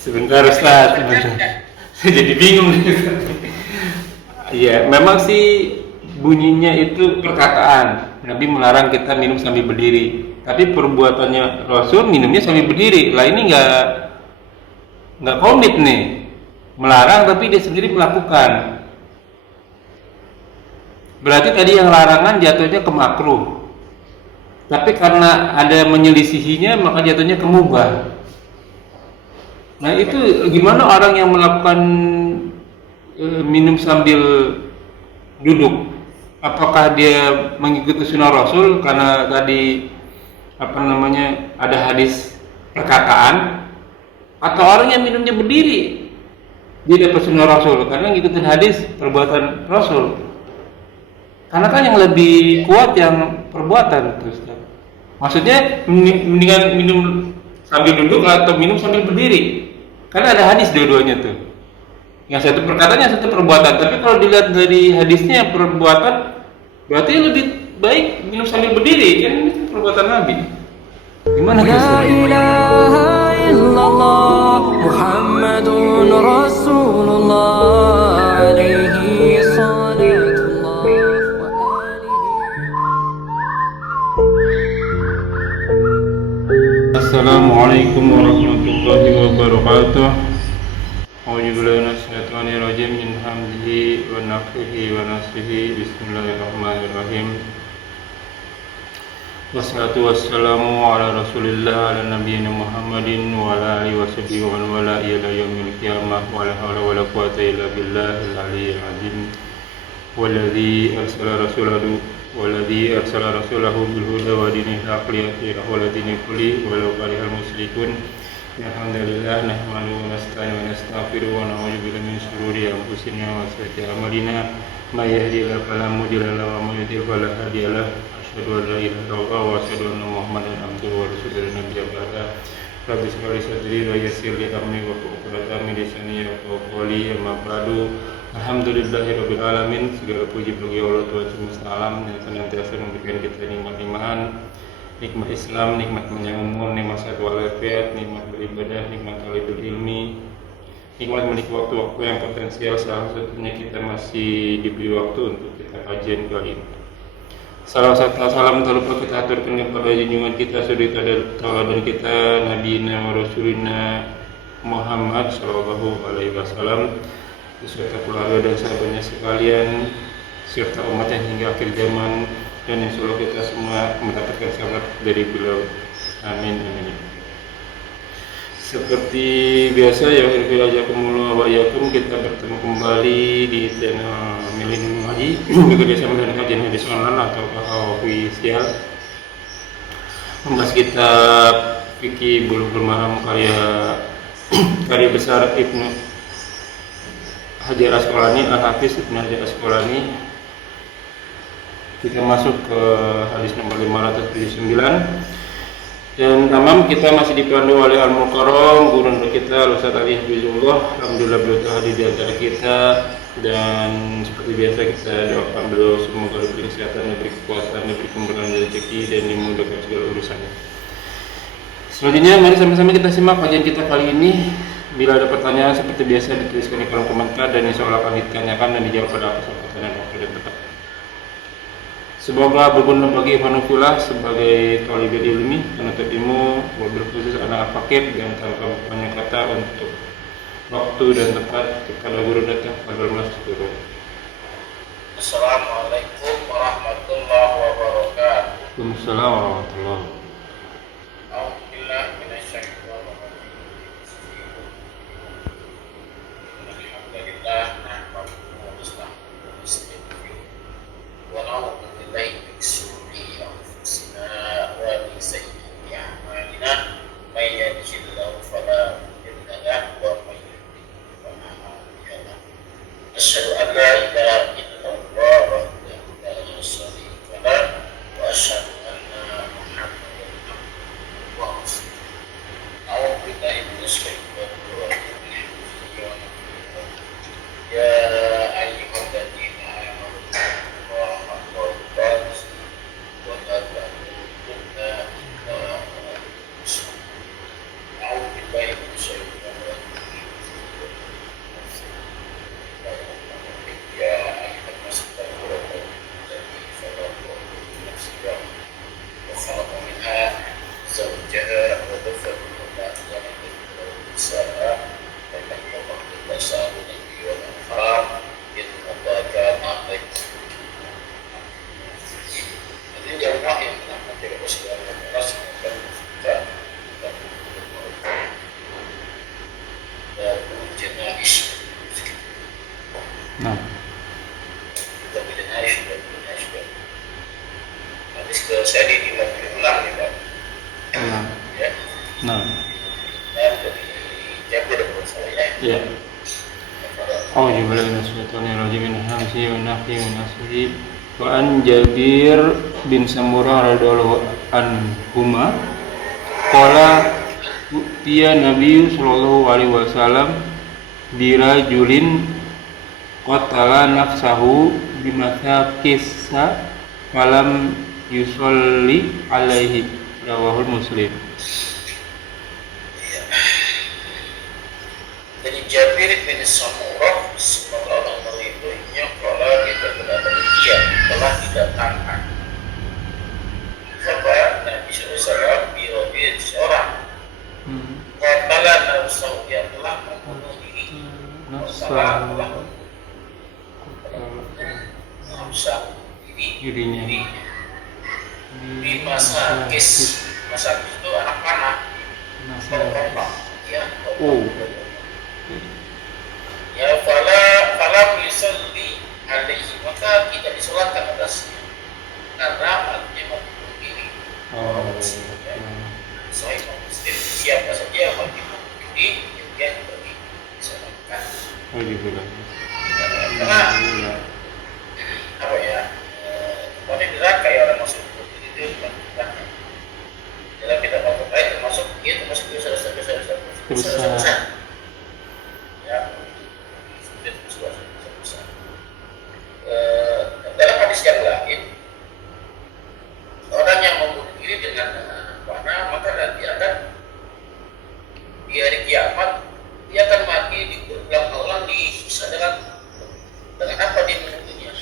Sebentar Ustaz, sebentar. Saya jadi bingung nih. Iya, memang sih bunyinya itu perkataan. Nabi melarang kita minum sambil berdiri. Tapi perbuatannya Rasul minumnya sambil berdiri. Lah ini nggak komit nih. Melarang tapi dia sendiri melakukan. Berarti tadi yang larangan jatuhnya ke makruh. Tapi karena ada menyelisihinya maka jatuhnya ke mubah. Nah itu gimana orang yang melakukan minum sambil duduk? Apakah dia mengikuti sunnah Rasul karena tadi apa namanya ada hadis perkataan, atau orang yang minumnya berdiri dia dapat sunnah Rasul karena ngikutin hadis perbuatan Rasul? Karena kan yang lebih kuat yang perbuatan terus. Maksudnya mendingan minum sambil duduk atau minum sambil berdiri? Karena ada hadis dua-duanya tuh. Yang satu perkataan, yang satu perbuatan. Tapi kalau dilihat dari hadisnya perbuatan, berarti lebih baik minum sambil berdiri. Kan itu perbuatan Nabi. Gimana guys? La ilaha illallah Muhammadun Rasulullah alaihi salatullah wa alihi. Assalamualaikum warahmatullahi wabarakatuh. A'udzubillahi min hamdihi wa nafthihi wa nafsihi. Bismillahirrahmanirrahim. Wassalatu wassalamu ala rasulillah ala nabiyina Muhammadin wa ala alihi wa sahbihi wa man wala ila yaumil qiyamah wa la hawla wa la quwwata illa billahil aliyyil azim. Walladzi arsala rasulahu bil huda wa dinil haqqi liyudhhirahu 'ala dini kulli walau karihal musyrikun. Alhamdulillah nahmaduhu wa nasta'inu wa nastaghfiruhu wa na'udzu billahi min shururi anfusina wa sayyiati a'malina. May yahdihillahu fala mudilla lahu wa may yudlil fala hadiya lahu. Asyhadu an la ilaha illallah wa asyhadu anna Muhammadan abduhu wa rasuluhu nabiyya ba'da. Rabbi shrah li sadri wa yassir li amri wa hlul 'uqdatam min lisani yafqahu qawli. Amma ba'du. Alhamdulillahirabbil alamin. Segala puji bagi Allah Tuhan semesta alam yang senantiasa memberikan kita nikmat iman, nikmat Islam, nikmat panjang umur, nikmat sehat walafiat, nikmat beribadah, nikmat talibul ilmi, nikmat memiliki waktu-waktu yang potensial. Salah satunya kita masih diberi waktu untuk kita kajian kali ini. Salam tak lupa kita aturkan kepada junjungan kita, suri tauladan kita, Nabi wa Rasulina Muhammad sallallahu alaihi wasallam, beserta keluarga dan sahabatnya sekalian, serta umatnya hingga akhir zaman, dan insya Allah kita semua mendapatkan selamat dari beliau. Amin amin. Seperti biasa ya, Alhamdulillah wa iyyakum, kita bertemu kembali di channel Milenium Ngaji bekerjasama dengan kajian hadis online atau official, membahas kitab Fikih Bulughul Maram karya besar Ibnu Hajar Asqalani, Al-Hafiz Ibnu Hajar Asqalani. Kita masuk ke hadis nomor 579. Dan tamam, kita masih dipandu oleh Al-Mukarram, guru kita Ustaz Ali Habibullah. Alhamdulillah beliau hadir di antara kita, dan seperti biasa kita doakan beliau semoga diberi kesehatan, diberi kekuatan, diberi kemudahan rezeki, dan dimudahkan segala urusannya. Selanjutnya mari sama-sama kita simak kajian kita kali ini. Bila ada pertanyaan seperti biasa dituliskan di kolom komentar, dan insya Allah akan ditanyakan dan dijawab pada kesempatan waktu dan tempat. Semoga berguna bagi manufaktur sebagai talibul ilmi, penuntut ilmu, wabil khusus anak fakir, dan tanpa banyak kata untuk waktu dan tempat kepada guru datang pada masjid. Assalamualaikum warahmatullahi wabarakatuh. Waalaikumsalam warahmatullahi wabarakatuh. Asyhadu an la ilaha illallah wahdahu la syarika lah wa asyhadu anna Muhammadan Nah, Kita bikin Ashbel. Habis ke seri di ulang ya Pak. nah, Ya. nah, Dan dari Jabir menurut saya. ya. A'udzu billahi minasyaitonir rajim. Min hamzihi wa nafthihi wa nafthihi. Wa an Jabir bin Samurah radhiyallahu anhuma qala utiya Nabi sallallahu alaihi wasallam birajulin qatala nafsahu bimathaqissa falam yusolli alaihi, rawahul Muslim. Dari Jabir bin Samurah, semoga Allah meridhoinya, kalau kita demikian telah didatangkan kabar Nabi SAW birojul seorang qatala nafsahu, yang telah membunuh diri, Nafsahu dirinya di masa kis itu anak panah berkembang ya. Oh, Ya fala yusalli alaihi, maka tidak disolatkan atasnya karena artinya membunuh diri. Sahih Muslim, siapa saja yang mati bunuh diri dia tidak disolatkan. oh gitu kan. Karena apa ya, kemarin neraka ya orang masuk bunuh diri itu bukan neraka. Dalam kita masuk ayat termasuk dosa. Ya, dosa. Dalam hadis yang lain, orang yang membunuh diri dengan panah maka nanti akan di hari kiamat dia akan mati diulang-ulang disiksa dengan apa dia menentunya.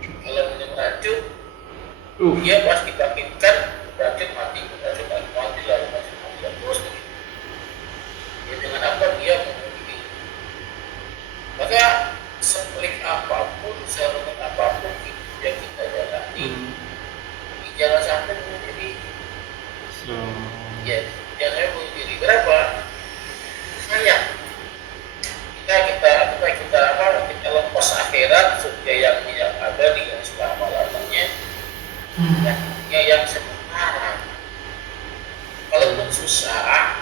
Kalau minum racun, dia pasti dibangkitkan, racun mati lalu mati terus begitu. Ya, dengan apa dia membunuh diri. Maka sepelik apapun, serumit apapun hidup yang kita jalani, jangan sampai bunuh diri. Ya, jangan bunuh diri. Berapa? Sayang. Kita lepas akhirat, surga yang tidak ada di selama-lamanya, yang sementara. Kalaupun susah,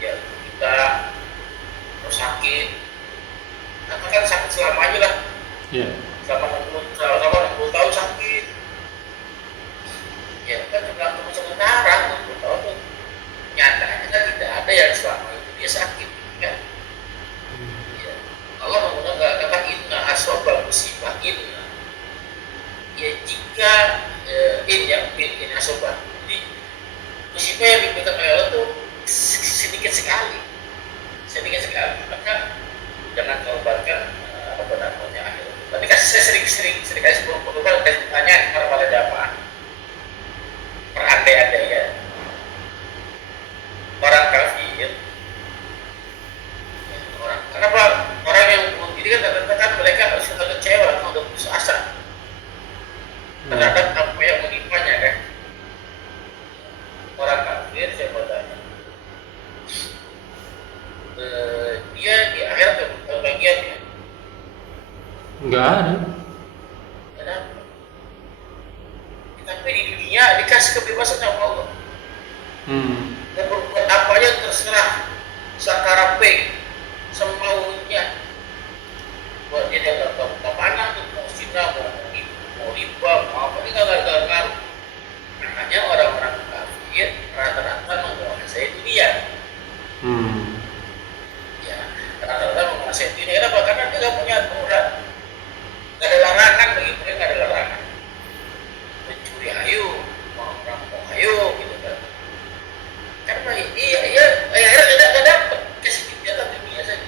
ya kita sakit, katakan sakit selamanya lah. Ya. Selama 60 tahun sakit. Ya kan juga untuk sementara 60 tahun. Nyatanya kan tidak ada yang selama itu dia sakit kan. Ya. Allah menggunakan kata inna asobah musibah inna. Ya jika in asobah, jadi musibah yang diberikan oleh Allah itu sedikit sekali, maka jangan korbankan apa namanya akhirat. Tapi kan saya sering kasih perubahan, kasih tanya kepada jamaah perandai-andaian orang kafir, kenapa orang yang bunuh diri kan kadang-kadang mereka sudah kecewa, sudah putus asa terhadap apa yang menimpanya kan. Orang kafir saya mau tanya, dia di akhirat bagiannya Enggak ada. kenapa? Tapi di dunia dikasih kebebasan sama Allah. Dan berbuat apa aja terserah, sakarape, semaunya. Buat dia nggak tahu mana tuh mau zina, mau riba, mau apa, ini nggak ngaruh. Makanya orang-orang kafir rata-rata menguasai dunia. Ya, rata-rata menguasai dunia. Kenapa? Karena dia nggak punya aturan, nggak ada larangan bagi mereka, nggak ada larangan. Mencuri ayo, mau merampok ayo, gitu kan. Karena akhirnya tidak dapat kasih kegiatan dunia saja.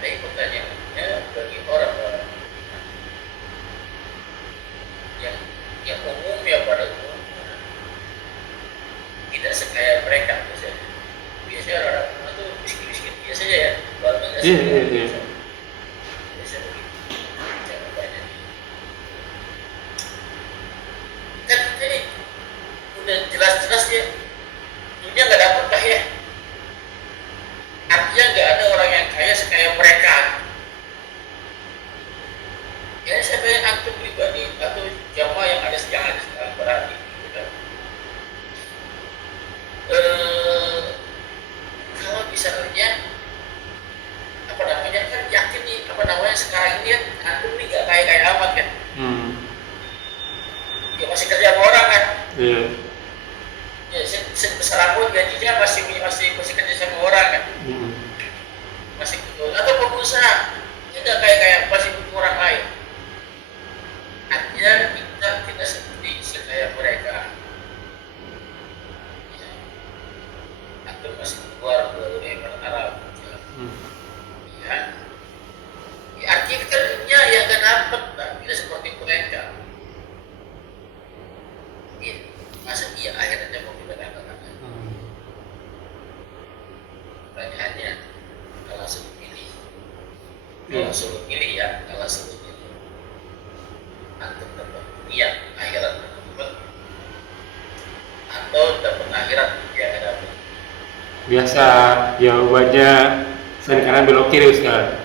Tapi pertanyaannya bagi orang-orang yang umumnya pada umumnya tidak sekaya mereka biasanya orang-orang itu miskin-miskin biasanya ya, baru nggak biasa begitu. Jangan tanya. Kan ini udah jelas-jelas ya dunia nggak dapat kaya, artinya nggak ada orang yang kaya sekaya mereka. masih keluar ke Uni Emirat Arab. Ya, ya artinya ya nggak dapat, tidak seperti mereka. Ya, masa dia akhirnya mau kita katakan? Pertanyaannya, kalau suruh pilih, kalau suruh pilih, antum dapat dunia akhirat dapat, atau dapat akhirat yang nggak dapat. Biasa jawabannya sen kanan belok kiri Ustaz.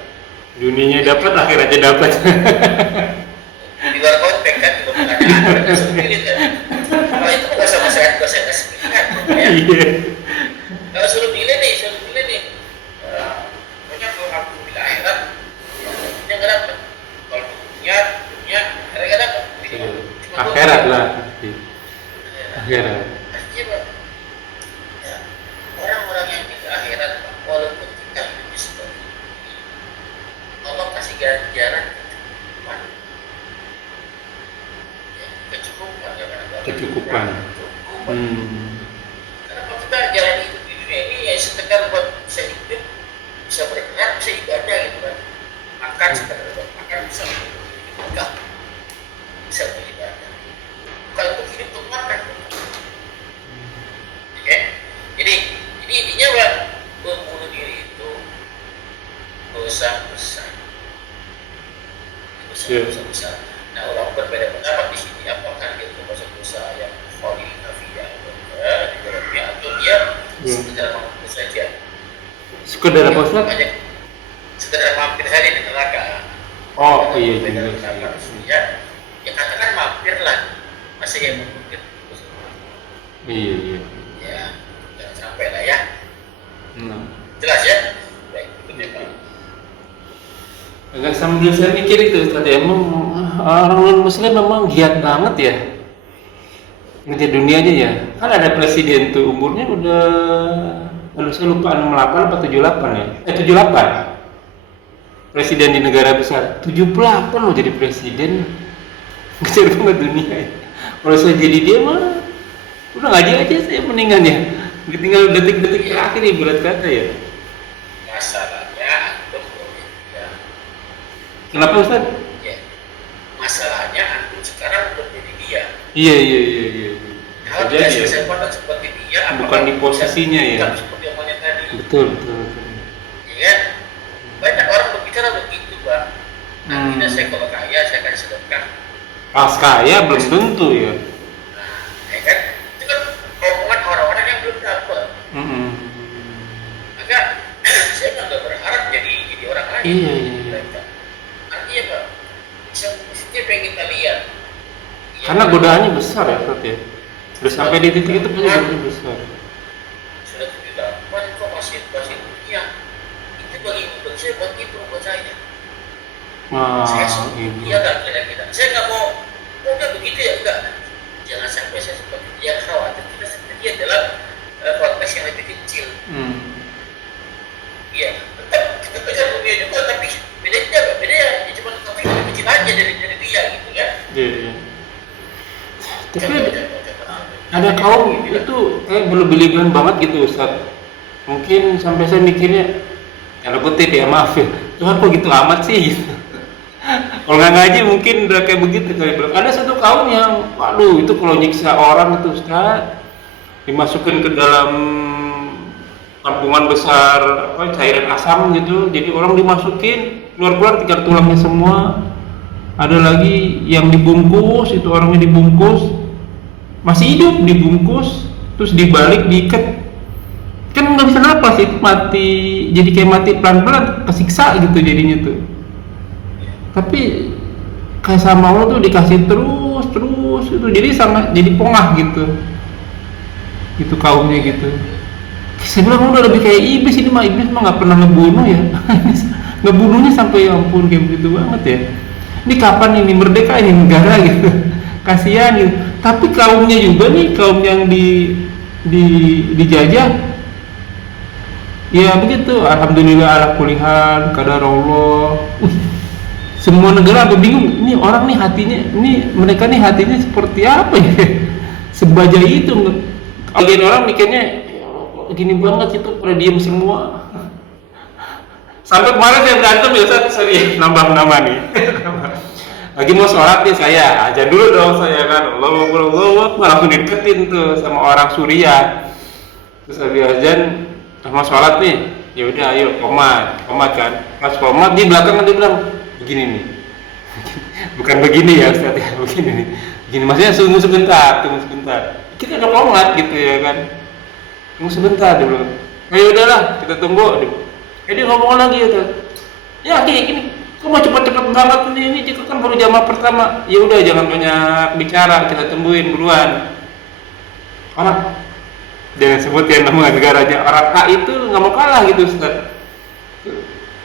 Dunianya dapat, akhiratnya dapat. Di luar konteks kan juga pertanyaan ada suruh pilih kan. Kalau itu nggak sama saya kasih pilihan. Ya. Iya. Kalau suruh pilih nih. Pokoknya kalau aku pilih akhirat, yang nggak dapat. Kalau dunia akhirat nggak dapat. Akhirat lah. Akhirat. Artinya Pak, ya, orang-orang yang pilih akhirat, Pak, walaupun kita hidup seperti ini, Allah kasih ganjaran kecukupan. Ya, kecukupan ya kan? Kecukupan. Kenapa kita jalan hidup di dunia ini ya sekedar buat bisa hidup, bisa bergerak, bisa ibadah gitu kan? Makan sekedar buat makan, bisa hidup, bisa beribadah. Bukan untuk hidup untuk makan. Oke? Jadi intinya Pak, membunuh diri itu dosa besar. Dosa besar. Nah, orang berbeda pendapat di sini apakah dia itu dosa yang kholi kafiyah di dalamnya atau dia sekedar mampir saja. Sekedar apa Ustaz? Sekedar mampir saja di neraka. Oh iya juga. Ya katakan mampir lah. Masa yang mampir terus. Iya. Ya, jangan sampai lah ya. Jelas ya? Baik, Iya, Pak. Agak sambil saya mikir itu Ustaz, emang orang non muslim memang giat banget ya ngejar dunianya ya. Kan ada presiden tuh umurnya udah, kalau saya lupa 68 atau 78 ya. 78. Presiden di negara besar. 78 loh jadi presiden. Ngejar banget dunia ya. Kalau saya jadi dia mah udah ngaji aja saya mendingan ya. Tinggal detik-detik terakhir nih berat kata ya. Masalahnya antum ya. Kenapa Ustaz? Ya. Masalahnya antum sekarang belum jadi dia. Iya. Kalau Bisa tidak jadi ya. selesai seperti dia, Bukan di posisinya ya. Bukan seperti omongnya tadi. Betul. Ya kan? Banyak orang berbicara begitu, Pak. Nantinya saya kalau kaya, saya akan sedekah. Pas kaya belum tentu ya. Ya kan? Itu kan omongan orang-orang yang belum dapat. Maka saya nggak berharap jadi orang lain. Iya. Mereka. Artinya Pak, mestinya pengen kita lihat. Karena godaannya besar ya Ustaz ya. Udah sampai di titik itu pasti godaannya besar. Sudah 78 kok masih dunia. Itu bagi saya buat itu buat saya. Saya Ibu. iya nggak kira-kira. Saya nggak mau udah begitu ya enggak. Jangan sampai saya seperti dia, khawatir kita seperti dia dalam konteks yang lebih kecil. Iya, tetap kita kejar dunia juga, tapi bedanya apa? Bedanya ya cuma konteks lebih kecil aja dari dia gitu kan. Iya. Tapi ada kaum itu berlebihan banget gitu Ustaz. Mungkin sampai saya mikirnya, kalau kutip ya maaf ya, Tuhan kok gitu amat sih gitu. Kalau nggak ngaji mungkin udah kayak begitu kali. Ada satu kaum yang, waduh itu kalau nyiksa orang itu Ustaz, dimasukkan ke dalam kampungan besar cairan asam gitu, jadi orang dimasukin keluar tinggal tulangnya semua. Ada lagi yang dibungkus, itu orangnya dibungkus masih hidup, dibungkus terus dibalik diikat, kan nggak bisa napas, itu mati, jadi kayak mati pelan-pelan, kesiksa gitu jadinya tuh. Tapi kayak sama Allah tuh dikasih terus itu, jadi sangat jadi pongah gitu kaumnya gitu. Saya bilang udah lebih kayak iblis ini mah, iblis mah nggak pernah ngebunuh ya. Ngebunuhnya sampai ya ampun kayak begitu banget ya. Ini kapan ini merdeka ini negara gitu. Kasihan gitu. Tapi kaumnya juga nih, kaum yang dijajah ya begitu. Alhamdulillah ala kulli hal, qadar Allah. Semua negara apa bingung, ini orang nih hatinya, mereka nih hatinya seperti apa ya? Sebaja itu. Bagian orang mikirnya gini banget itu pada diem semua. Sampai kemarin saya berantem ya Ustaz, sorry nambah nama nih. Lagi mau sholat nih saya, aja dulu dong saya kan, Allah langsung deketin tuh sama orang Suriah. Terus habis azan sama sholat nih, ya udah ayo komat kan. Pas komat di belakang dia bilang begini nih, bukan begini ya Ustaz ya, begini nih, begini maksudnya tunggu sebentar. Kita udah komat gitu ya kan, tunggu sebentar dia bilang. Ayo udahlah kita tunggu. Dia ngomong lagi ya, ya gini. Kok mau cepet-cepet banget ini kita kan baru jamaah pertama. Ya udah jangan banyak bicara, kita tungguin duluan. Orang jangan sebut ya nama negaranya, orang A itu nggak mau kalah gitu Ustaz.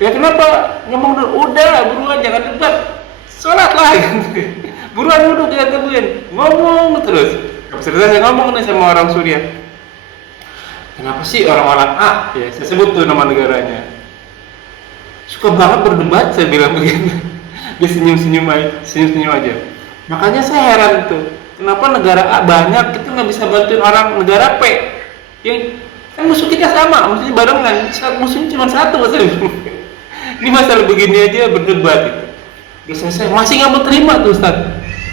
Ya kenapa ngomong dulu? Udah buruan jangan debat, sholat lah gitu. Buruan dulu kita tungguin, ngomong terus. Saya ngomong nih sama orang Suriah. Kenapa sih orang-orang A ya saya sebut tuh nama negaranya suka banget berdebat, saya bilang begitu. Dia senyum-senyum aja. Makanya saya heran tuh, kenapa negara A banyak kita nggak bisa bantuin orang negara P yang kan musuh kita sama, maksudnya barengan, musuhnya cuma satu masalah. Ini masalah begini aja berdebat gitu. Udah selesai, masih nggak mau terima tuh Ustaz.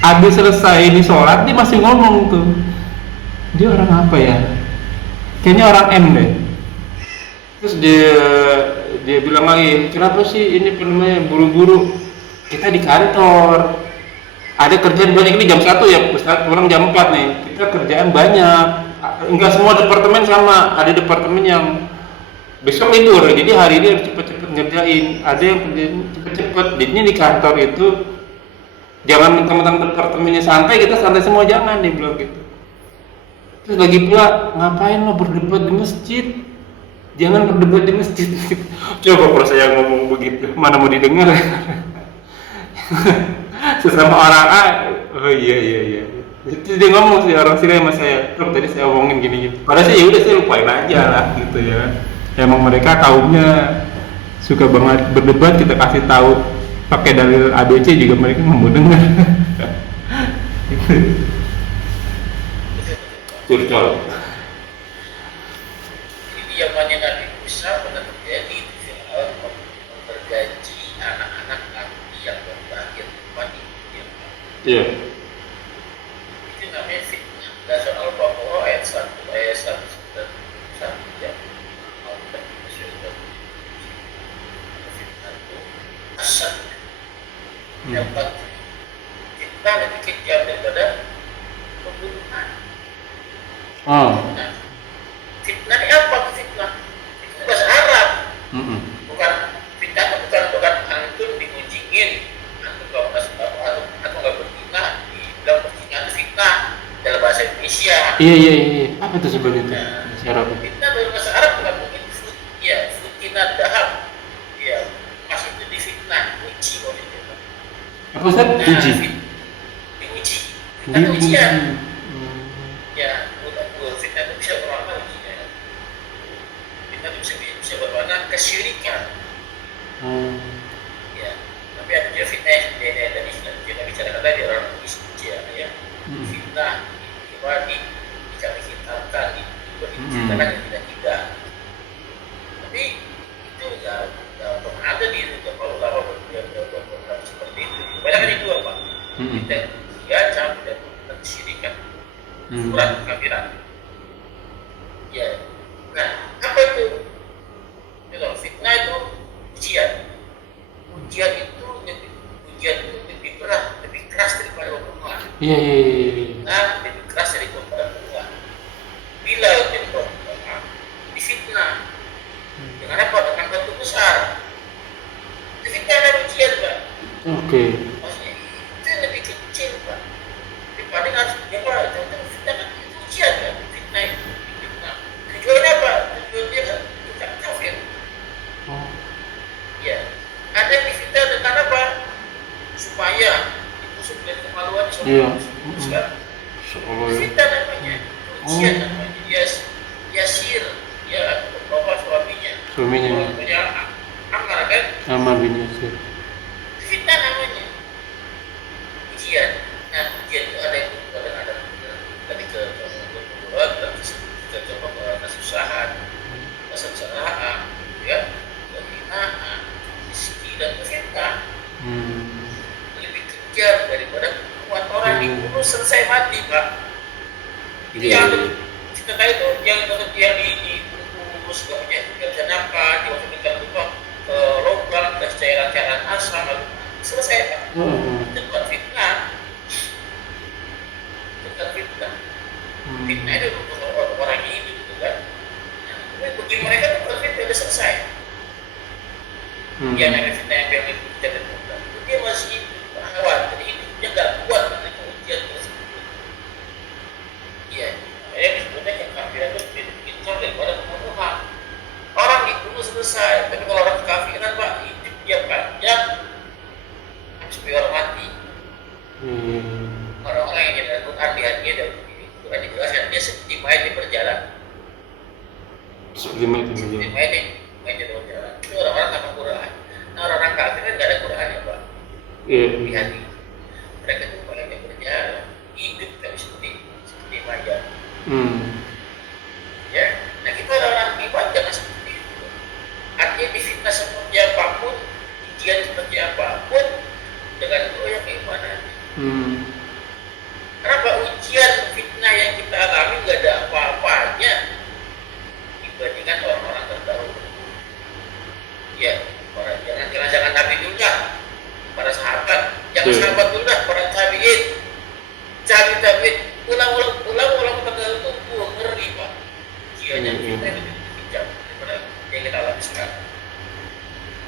Habis selesai ini sholat dia masih ngomong tuh. Dia orang apa ya? Kayaknya orang M deh. Terus dia bilang lagi, kenapa sih ini namanya buru-buru? Kita di kantor, ada kerjaan banyak, ini jam 1 ya, Ustaz, pulang jam 4 nih. Kita kerjaan banyak. Enggak semua departemen sama, ada departemen yang besok libur, jadi hari ini harus cepet-cepet ngerjain. Ada yang kerjain cepet-cepet. Jadinya di kantor itu jangan teman-teman departemennya santai, kita santai semua, jangan, dia bilang gitu. Terus lagi pula, ngapain lo berdebat di masjid? Jangan berdebat di masjid. Coba kalau saya ngomong begitu, mana mau didengar? Sesama orang A, oh iya. Itu dia ngomong sih orang sini sama saya. Terus tadi saya omongin gini. Padahal sih ya udah saya lupain aja lah gitu ya. Emang mereka kaumnya suka banget berdebat, kita kasih tahu pakai dalil ABC juga mereka nggak mau dengar. Curcol. Zamannya Nabi Musa pernah terjadi di Fir'aun mempergaji anak-anak Nabi yang berbahagia tempat di dunia. Iya. Itu namanya fitnah. Dasar Al-Baqarah ayat 1 ya. Fitnah itu asal. Dapat fitnah lebih kejam daripada pembunuhan. Nah, fitnah ini apa? Fitnah itu bahasa Arab. Bukan fitnah, bukan antum digunjingin, antum nggak pernah sebab atau nggak berzina, dibilang berzina itu fitnah dalam bahasa Indonesia. Iya. Apa itu sebenarnya? Bahasa Arab. Fitnah dalam bahasa Arab bukan mungkin fitinah dahab. Ya, mas itu difitnah, uji maksudnya. Apa Ustaz? Uji. Diuji. Kan ujian. Ya, fitnah itu bisa berwarna ujian. Fitnah itu bisa berwarna kesyirikan. Ya, tapi ada juga fitnah yang tadi kita bicarakan tadi orang ujian ya. Fitnah, iradi, dikali-hitamkan, diceritakan yang tidak. Tapi itu nggak pernah ada di ulama berbicara seperti itu. Banyak kan itu apa? Fitnah gancang, tidak kesyirikan. Kurang kafiran. Ya, nah apa itu? Kalau fitnah itu ujian itu lebih berat, lebih keras daripada pembunuhan. Iya. Nah, lebih keras daripada pembunuhan. Bila jadi pembunuhan, difitnah dengan apa? Dengan batu besar. Fitnah dan ujian, Pak. Oke. Maksudnya itu lebih kecil, Pak. Daripada harus apa? Itu fitnah kan itu ujian, kan? Fitnah itu. Tujuannya apa? Tujuannya kan bukan kafir. Ya, ada yang difitnah dengan apa? Supaya itu sebenarnya kemaluan fitnah namanya, ujian namanya. Yasir, ya bapak suaminya. Punya Ammar kan? Ammar bin Yasir. Fitnah namanya. Ujian. Nah, ujian itu ada yang tadi ke kesusahan. selesai mati Pak. Itu Iya. yang kita itu yang dibungkus kemudian nggak bisa nafas, dimasukkan ke lubang, ke cairan-cairan asam, lalu selesai Pak. Itu buat fitnah. Fitnah itu untuk orang ini gitu kan. Nah, bagi mereka itu kalau fitnah udah selesai. Dia namanya fitnah yang biar kita terbuka. Dia masih awal, jadi hidupnya nggak kuat dengan ujian tersebut. Iya, makanya disebutnya yang kafir itu lebih pintar daripada pembunuhan. Orang dibunuh selesai, tapi kalau orang kafiran Pak, hidup dia panjang, sampai orang mati. Orang-orang yang jadi Al-Quran di hatinya dan Quran dijelaskan dia seperti mayat yang berjalan. Seperti mayat yang berjalan. Itu orang-orang tanpa Quran. Nah orang-orang kafir kan nggak ada Qurannya Pak. Iya. Di hati. Mereka itu mayat yang berjalan, hidup tapi seperti mayat. Ya, nah kita orang iman jangan seperti itu. Artinya difitnah seperti apapun, ujian seperti apapun, dengan goyah keimanan. Kenapa ujian fitnah yang kita alami nggak ada apa-apanya dibandingkan orang-orang terdahulu? Ya, jangan Nabi dulu lah, para sahabat, jangan sahabat dulu lah, para tabiin, ulang terdahulu tuh ngeri Pak. Ujiannya kita itu bijak daripada yang kita alami sekarang.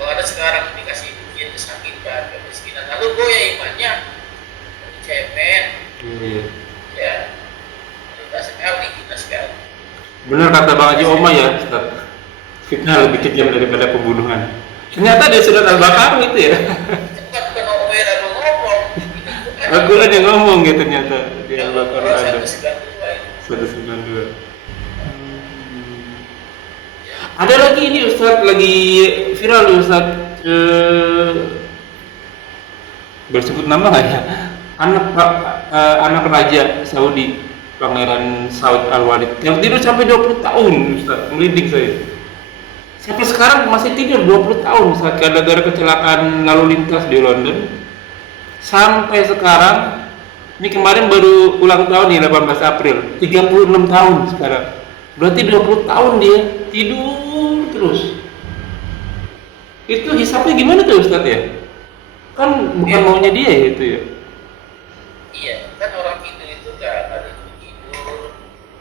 Kalau ada sekarang dikasih ujian kesakitan, kemiskinan, lalu goyah imannya, cemen. Ya, kita sekali. Benar kata Bang Haji Oma ya, Ustaz. Fitnah lebih kejam daripada pembunuhan. Ternyata dia surat Al-Baqarah itu ya. Bukan Omer yang ngomong. Al-Quran yang ngomong gitu ternyata di Al-Baqarah ada. 192. 192. Ada lagi ini Ustaz, lagi viral nih Ustaz. Bersebut nama nggak ya? Anak Raja Saudi, Pangeran Saud Al-Walid, yang tidur sampai 20 tahun Ustaz, merinding saya. Sampai sekarang masih tidur 20 tahun saat gara-gara kecelakaan lalu lintas di London. Sampai sekarang, ini kemarin baru ulang tahun nih 18 April, 36 tahun sekarang. Berarti 20 tahun dia tidur terus. Itu hisapnya gimana tuh Ustaz ya? Kan bukan maunya dia ya itu ya. Iya, kan orang itu nggak ada tidur,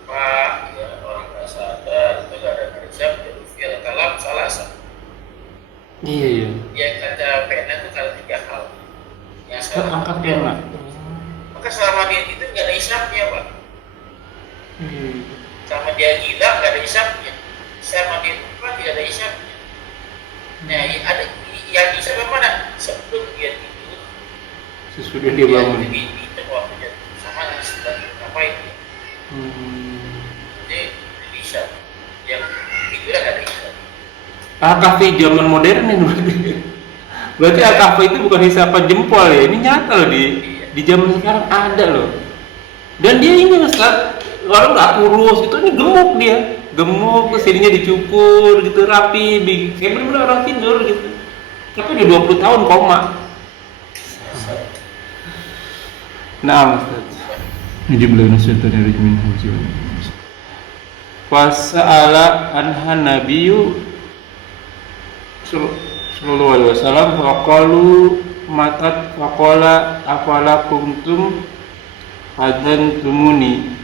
Pak, ya orang nggak sadar, itu nggak ada kerja, jadi fil kalam salah satu. Iya. Yang kata pena itu kalau 3 hal. Yang salah Angkat pena. Maka selama dia tidur nggak ada hisapnya Pak. Sama dia gila nggak ada hisapnya. Sama dia lupa tidak ada hisapnya. Nah, ada yang hisap mana? Sebelum dia tidur. Sesudah dia bangun. Itu waktunya sama sedang ngapain? Jadi bisa yang tidur nggak ada hisap. AKV zaman modern ini berarti. Berarti AKV itu bukan hisapan jempol ya. Ini nyata loh di zaman sekarang ada loh. Dan dia ini Ustaz, orang nggak kurus itu, ini gemuk dia. Gemuk, kesininya dicukur gitu rapi, kayak bener-bener orang tidur gitu. Tapi udah 20 tahun koma. Nah, Ustaz. Ujiblah nasyaitanir rajim hamziun. Fasa'ala anha nabiyyu sallallahu alaihi wasallam faqalu matat faqala afala kuntum adantumuni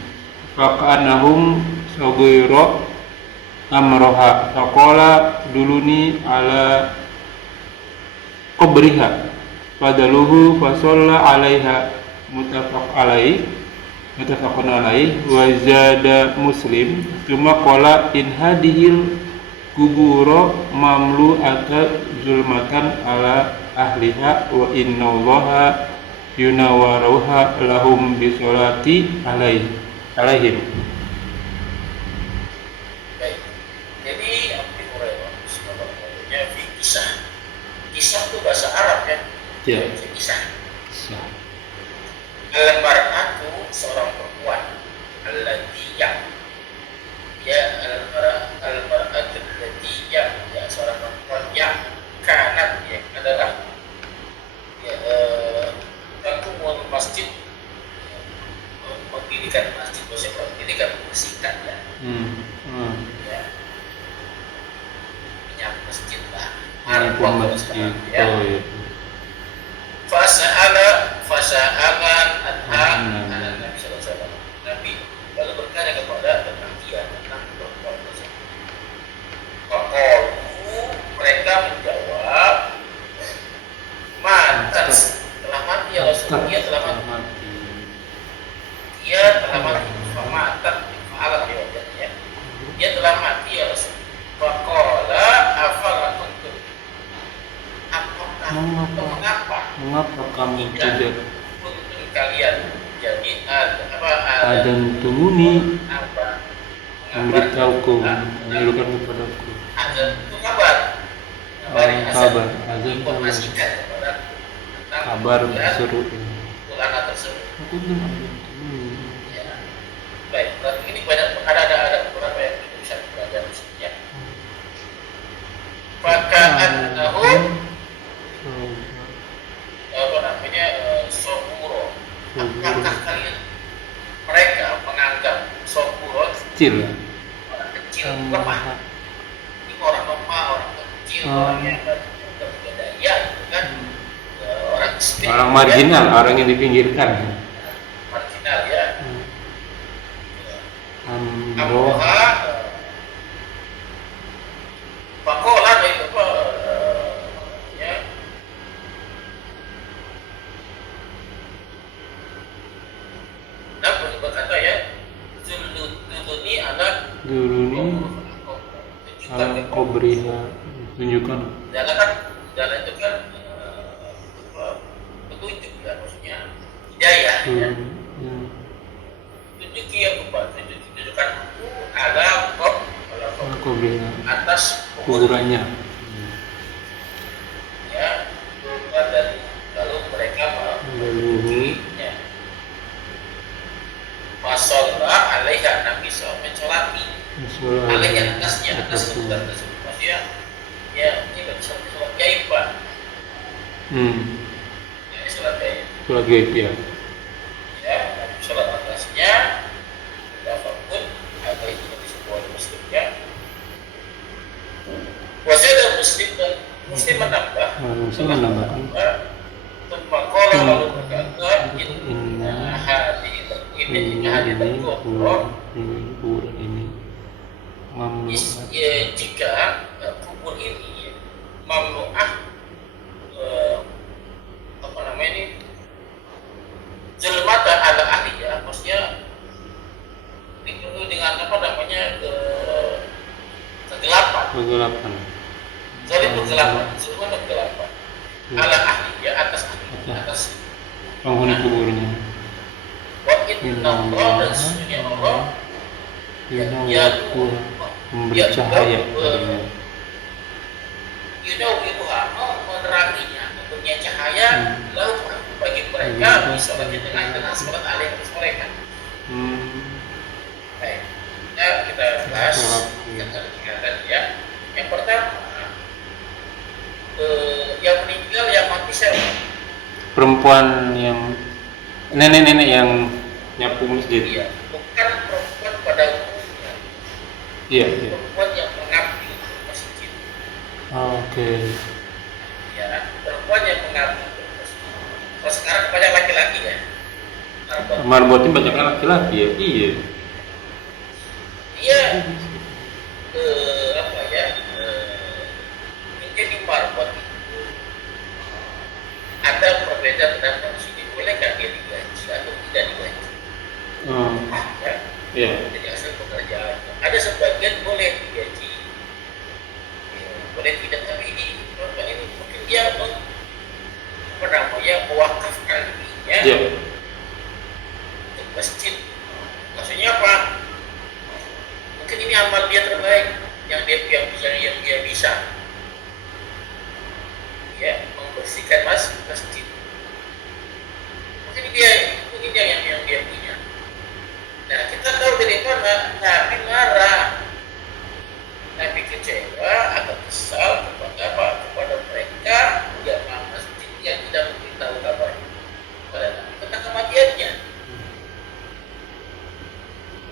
faqanahum saghira amroha faqala duluni ala qabriha fadaluhu fasalla alaiha muttafaqun alaih wa zada Muslim cuma qala in hadhil kuburo mamlu'ata zulmatan ala ahliha wa innallaha yunawaruha lahum bisolati alaihim. Baik. Jadi Abu Hurairah sebenarnya kisah itu bahasa Arab kan? Ya. Kisah. Al-mar'atu seorang perempuan, al-latiyah. Ya, al-mar'atu al-latiyah, ya seorang perempuan yang kanan ya adalah ya takumul masjid, masjid lah. Ini pun masjid. Oh iya. Fasa'alan anha Nabi SAW. Nabi lalu bertanya kepada tentang dia, tentang perempuan tersebut. Mereka menjawab, matat, telah mati ya Rasulullah, dia telah mati. Dia telah mati. Matat, alat ya wajahnya. Dia telah mati ya Rasulullah. Faqala afala kuntum. Mengapa kamu tidak kalian jadi adan tumuni apa memberitahuku menyerukan kepadaku ada itu kabar informasikan kepada kabar seru ulama tersebut. aku belum adan tumuni. Ya. Baik, berarti ini banyak ada beberapa yang kita bisa belajar di sini ya. Faka'annahu apa namanya sokuro. Apakah kalian mereka menganggap sokuro kecil orang kecil lemah? Ini orang lemah, orang kecil, orang yang berbeda daya, kan? Orang miskin, orang marginal, orang yang dipinggirkan. Marginal ya. Amroha Pakola itu apa? Ya. Namun berkata ya, Zuluni anak Duruni Kobriha tunjukkan jalan itu kan petunjuk ya, maksudnya hidayah ya. Tunjuki ya tunjukkan ada Kobriha atas kuburannya. ya, dan lalu mereka ya. Masalah alaiha Nabi SAW mencolati alaiha atasnya atas kebutuhan tersebut. Maksudnya ya ini kan sholat gaib Pak. Ini sholat gaib. Sholat gaib ya. Ya, sholat atasnya apapun ada itu di sebuah muslim ya. Wasiat muslim dan muslim menambah. Muslim menambahkan. Tembakau lalu berkata inna hadith kubur ini jika kubur ini mamnu'ah apa namanya ini jelmata ala ahli ya, maksudnya dipenuhi dengan apa namanya kegelapan. Jadi kegelapan, semua kegelapan. Ala ahli ya, atas penghuni kuburnya. Wa inna Allah dan sesungguhnya Allah memberi cahaya padanya. Yudawiruha meneranginya, mempunyai cahaya lalu bagi mereka bisa bagi tengah-tengah sholat alih atas mereka. Baik, ya kita bahas yang tadi ya. Yang pertama, yang meninggal yang mati siapa? Perempuan yang nenek-nenek yang nyapu masjid. Iya, bukan perempuan pada umumnya. Iya. Perempuan yang mengabdi di masjid. Oke. Ya, perempuan yang mengabdi di masjid. Kalau sekarang banyak laki-laki ya. Marbotin banyak laki-laki ya. Iya. Iya. Apa ya? Menjadi marbot itu ada perbedaan pendapat di sini. Bolehkah dia digaji atau tidak digaji? Ya. Iya. Jadi hasil pekerjaan. Ada sebagian boleh digaji, ya, boleh tidak. Tapi ini bapak ini mungkin dia mewakafkan dirinya untuk masjid. Maksudnya apa? Mungkin ini amal dia terbaik yang dia bisa. Ya, membersihkan masjid. Mungkin yang dia punya. Nah, kita tahu dari mana Nabi marah, Nabi kecewa atau kesal kepada mereka jamaah masjid yang tidak memberitahu kabar kepada Nabi tentang kematiannya.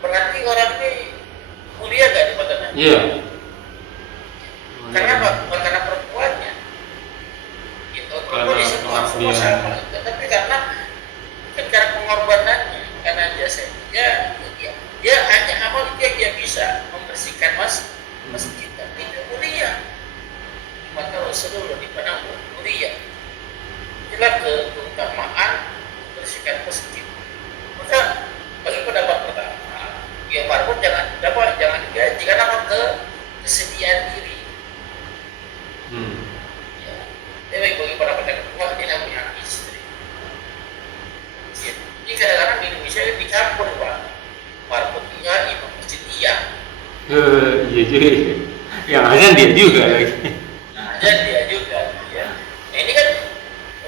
Berarti orang ini mulia gak di mata Nabi? Iya. Karena apa? seluruh di mana mulia. Inilah keutamaan bersihkan masjid. Maka bagi pendapat pertama, ya marbot jangan digaji karena apa kesediaan diri. Ya. Tapi bagi pendapat yang kedua, dia punya istri. Jadi kadang-kadang di Indonesia dicampur Pak. Marbot iya, imam masjid iya. Iya juga. Yang azan dia juga lagi. Azan dia juga. Ya. Nah, ini kan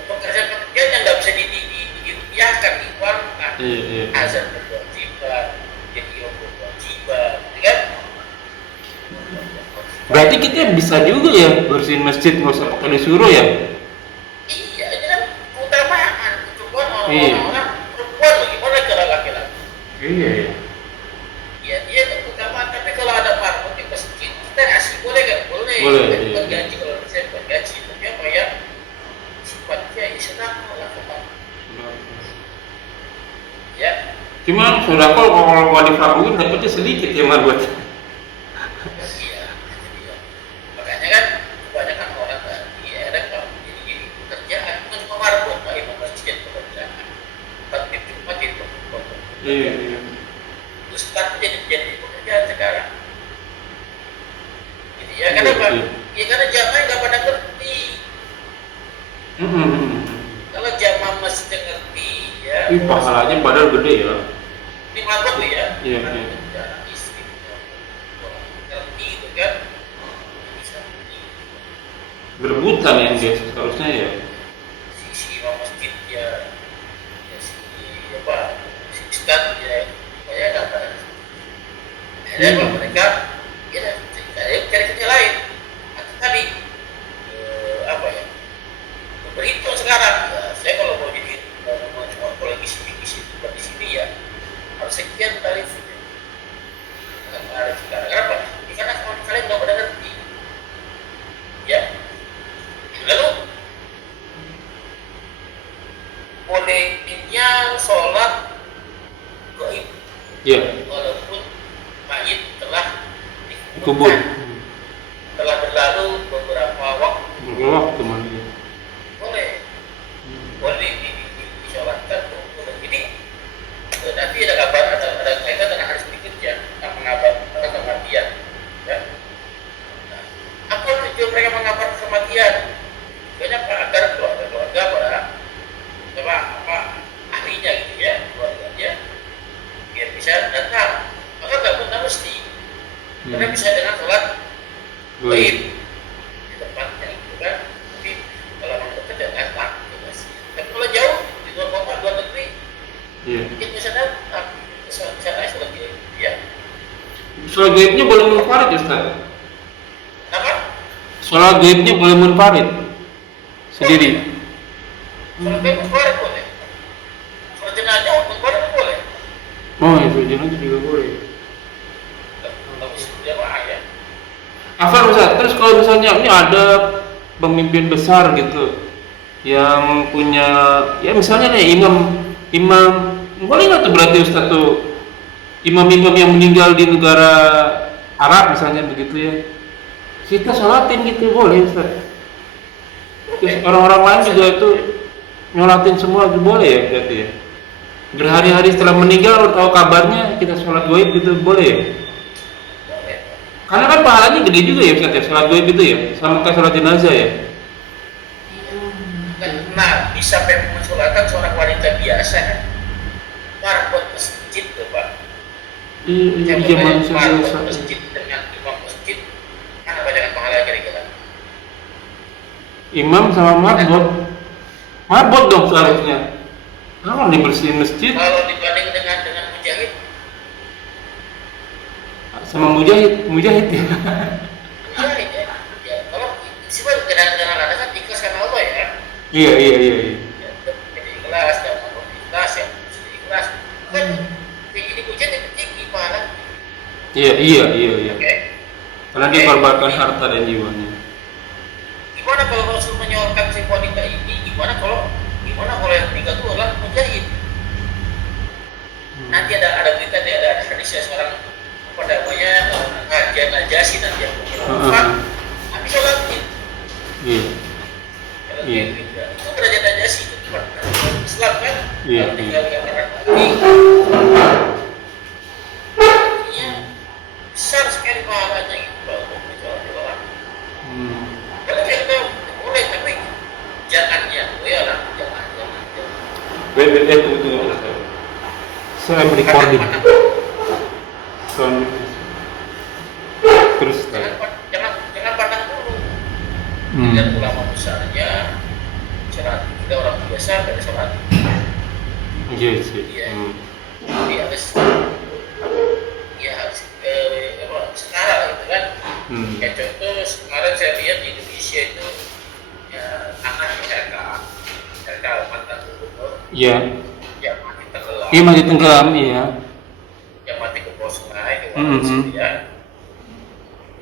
pekerjaan-pekerjaan yang nggak bisa dirupiahkan, diuangkan. Iya. Azan berkewajiban, jadi imam berkewajiban, kan? Berarti kita bisa juga ya bersihin masjid, nggak usah pakai disuruh ya? Iya, ini kan keutamaan untuk Iya. orang-orang perempuan bagaimana kalau laki-laki? Iya. Ya, dia itu keutamaan. Tapi kalau ada marbot di masjid, kita ngasih boleh nggak? Boleh. Boleh, Kan iya. bukan gaji, kalau saya bukan gaji, tapi apa ya? Sifatnya Islam lakukan. Ya, Cuma sudah kalau mau difraguin dapetnya sedikit ya marbot. iya. Jadi ya. Makanya kan kebanyakan orang tadi ada kalau jadi pekerjaan bukan cuma marbot, Pak, imam masjid pekerjaan. Tapi cuma itu. Iya. Ustaz jadi pekerjaan sekarang. Jadi ya kenapa? Iya. Ya karena jamaah nggak pada ngerti. Kalau jamaah masih ngerti ya. Pahalanya padahal gede ya. Ini mabuk tuh ya. Iya. Jarang istri. Ngerti itu kan. Bisa ngerti. Berebutan ya dia seharusnya ya. Si imam masjid ya si apa si ustaz ya supaya dapat ada mereka ya cari kerja lain atau tadi apa ya berhitung sekarang ya, saya kalau mau jadi kalau ngisi di sini ya harus sekian tarifnya karena sekarang kenapa? Karena kalian nggak pada ngerti ya. Lalu bolehnya sholat gaib Iya. walaupun mayit telah Kubur. telah berlalu beberapa waktu, Waktu mana? boleh disolatkan. Jadi nanti ada kabar, ada kaitan dengan hadis berikutnya tentang mengabarkan kematian. Ya. Nah, apa tujuan mereka mengabarkan kematian? Banyak agar keluarga para ahlinya gitu ya, keluarganya biar bisa datang. Maka nggak pun mesti karena bisa dengan sholat gaib di tempatnya gitu kan. Tapi kalau mau dekat ya datang gitu mas. Tapi kalau jauh di luar kota, luar negeri, Iya. dia bisa datang, bisa aja sholat gaib. Ya. Sholat gaibnya boleh munfarid ya Ustaz? Apa? Sholat gaibnya boleh munfarid sendiri. Sholat gaib keluar boleh. Sholat jenazah keluar boleh. Oh ya, sholat jenazah juga boleh. Tapi sebenarnya apa ya? Afan Ustaz, terus kalau misalnya ini ada pemimpin besar gitu yang punya, ya misalnya nih imam boleh nggak tuh berarti Ustaz tuh imam-imam yang meninggal di negara Arab misalnya begitu ya, kita sholatin gitu boleh Ustaz? Terus orang-orang lain juga itu nyolatin semua itu boleh ya berarti ya? Berhari-hari setelah meninggal tahu kabarnya kita sholat gaib gitu boleh ya? Karena kan pahalanya gede juga ya Ustaz ya, sholat gaib itu ya, sama kayak sholat jenazah ya. Nah, bisa mensolatkan seorang wanita biasa kan? Marbot masjid tuh Pak. Iya, manusia Marbot biasa. masjid dengan imam masjid, mana bacakan pahala kira-kira? Imam sama marbot dong seharusnya. Kalau dibersihin masjid Kalau dibanding dengan mujahid, sama mujahid ya. mujahid ya. Ya, kalau sifat dengan ada kan ikhlas karena Allah ya. Iya. Ya, jadi ikhlas, dan Allah ikhlas ya, jadi ikhlas. Kan tinggi mujahid itu tinggi pahala. Iya. Oke. Karena dia korbankan harta dan jiwanya. Gimana kalau Rasul menyorkan si wanita ini? Gimana kalau yang meninggal itu adalah mujahid? Nanti ada berita nih, ada hadisnya seorang apa namanya Raja Najasyi nanti yang wafat, habis sholatin. Iya. Iya. Itu derajat najasi itu cuma Islam kan. Iya. Kalau tinggal yang orang mati, artinya besar sekali pahalanya itu Pak untuk sholat dua orang. Kalau kita boleh tapi jangan ya, ya lah, jangan. Tunggu. Saya recording. Sound. Terus. Jangan pandang dulu. Dan ulama besarnya sholat kita orang biasa dari sholat. Iya sih. Jadi harus setara gitu kan. Kayak contoh kemarin saya lihat di Indonesia itu ya anak RK mantan gubernur. Iya. Yang mati tenggelam. Iya mati tenggelam, iya. Yang mati ke bawah sungai, ke bawah ya.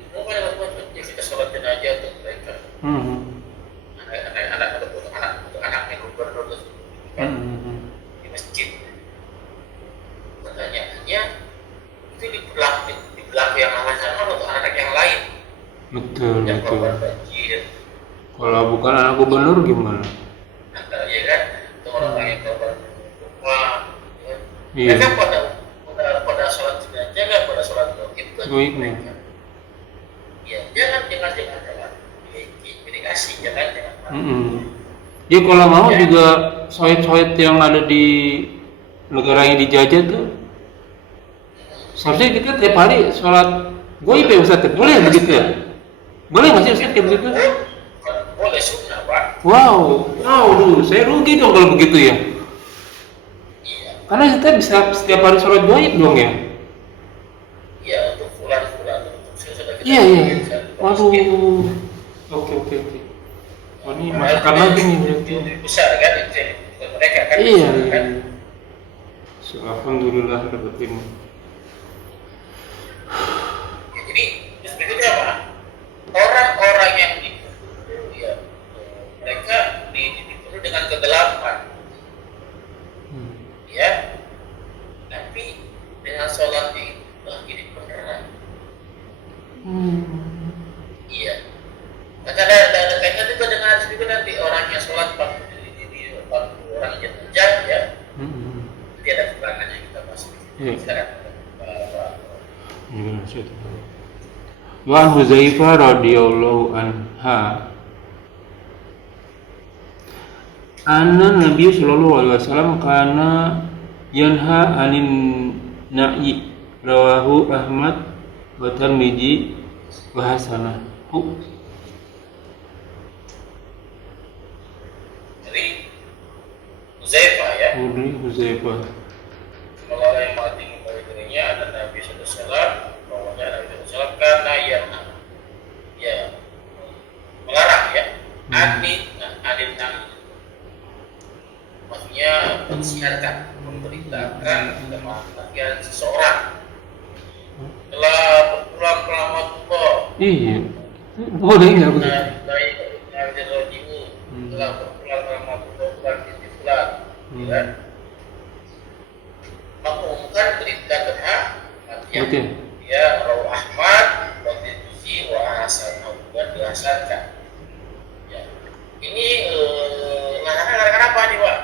Itu kan yang kita sholat jenazah untuk mereka. Anak untuk anaknya gubernur kan di masjid. Pertanyaannya itu di belakang yang sama untuk anak yang lain. Betul. Yang korban banjir. Kalau bukan anak gubernur gimana? Ya kan, itu orang yang korban gempa. Iya. Mereka pada sholat jenazah, nggak pada sholat gaib kan mereka. Ya jangan dikasih jangan. Ya kalau mau juga sohib-sohib yang ada di negara yang dijajah tuh seharusnya kita tiap hari sholat goib ya Ustaz, boleh begitu ya? Boleh nggak sih Ustaz kayak begitu? Boleh sunnah Pak. Wow, saya rugi dong kalau begitu ya. Iya. Karena kita bisa setiap hari sholat goib dong ya. Iya untuk fulan untuk sudah kita. Iya. Waduh. Oke. Oh ini masakan lagi nih berarti. Besar kan itu mereka kan. Iya. Kan? So, alhamdulillah dapat ilmu. Ya, jadi berikutnya apa? Orang-orang yang mereka dipenuhi dengan kegelapan, ya. Tapi dengan sholatnya itu jadi beneran. Iya. Maka ada kaitan juga dengan itu nanti orangnya sholat 40 orang jenazah ya. Nanti ada keterangannya kita masuk. Silakan. Wa Huzaifah radhiyallahu anha anna Nabi sallallahu alaihi wasallam kana yanha anin na'i rawahu Ahmad wa Tirmidzi wa hasanahu. Jadi Huzaifah ya. Huzaifah. Semoga yang mati kembali dirinya dan Nabi SAW bahwanya Nabi SAW karena yang melarang ya adin maksudnya mensiarkan memberitakan kematian seseorang telah berpulang ke rahmatullah. Iya. Boleh nggak begitu? Telah berpulang ke rahmatullah bukan istighfar. Ya. Mengumumkan berita kematian. Ya, Rawi Ahmad, Tirmidzi, wa Hasan dan dihasankan. Ya. Ini larangan apa nih, Pak?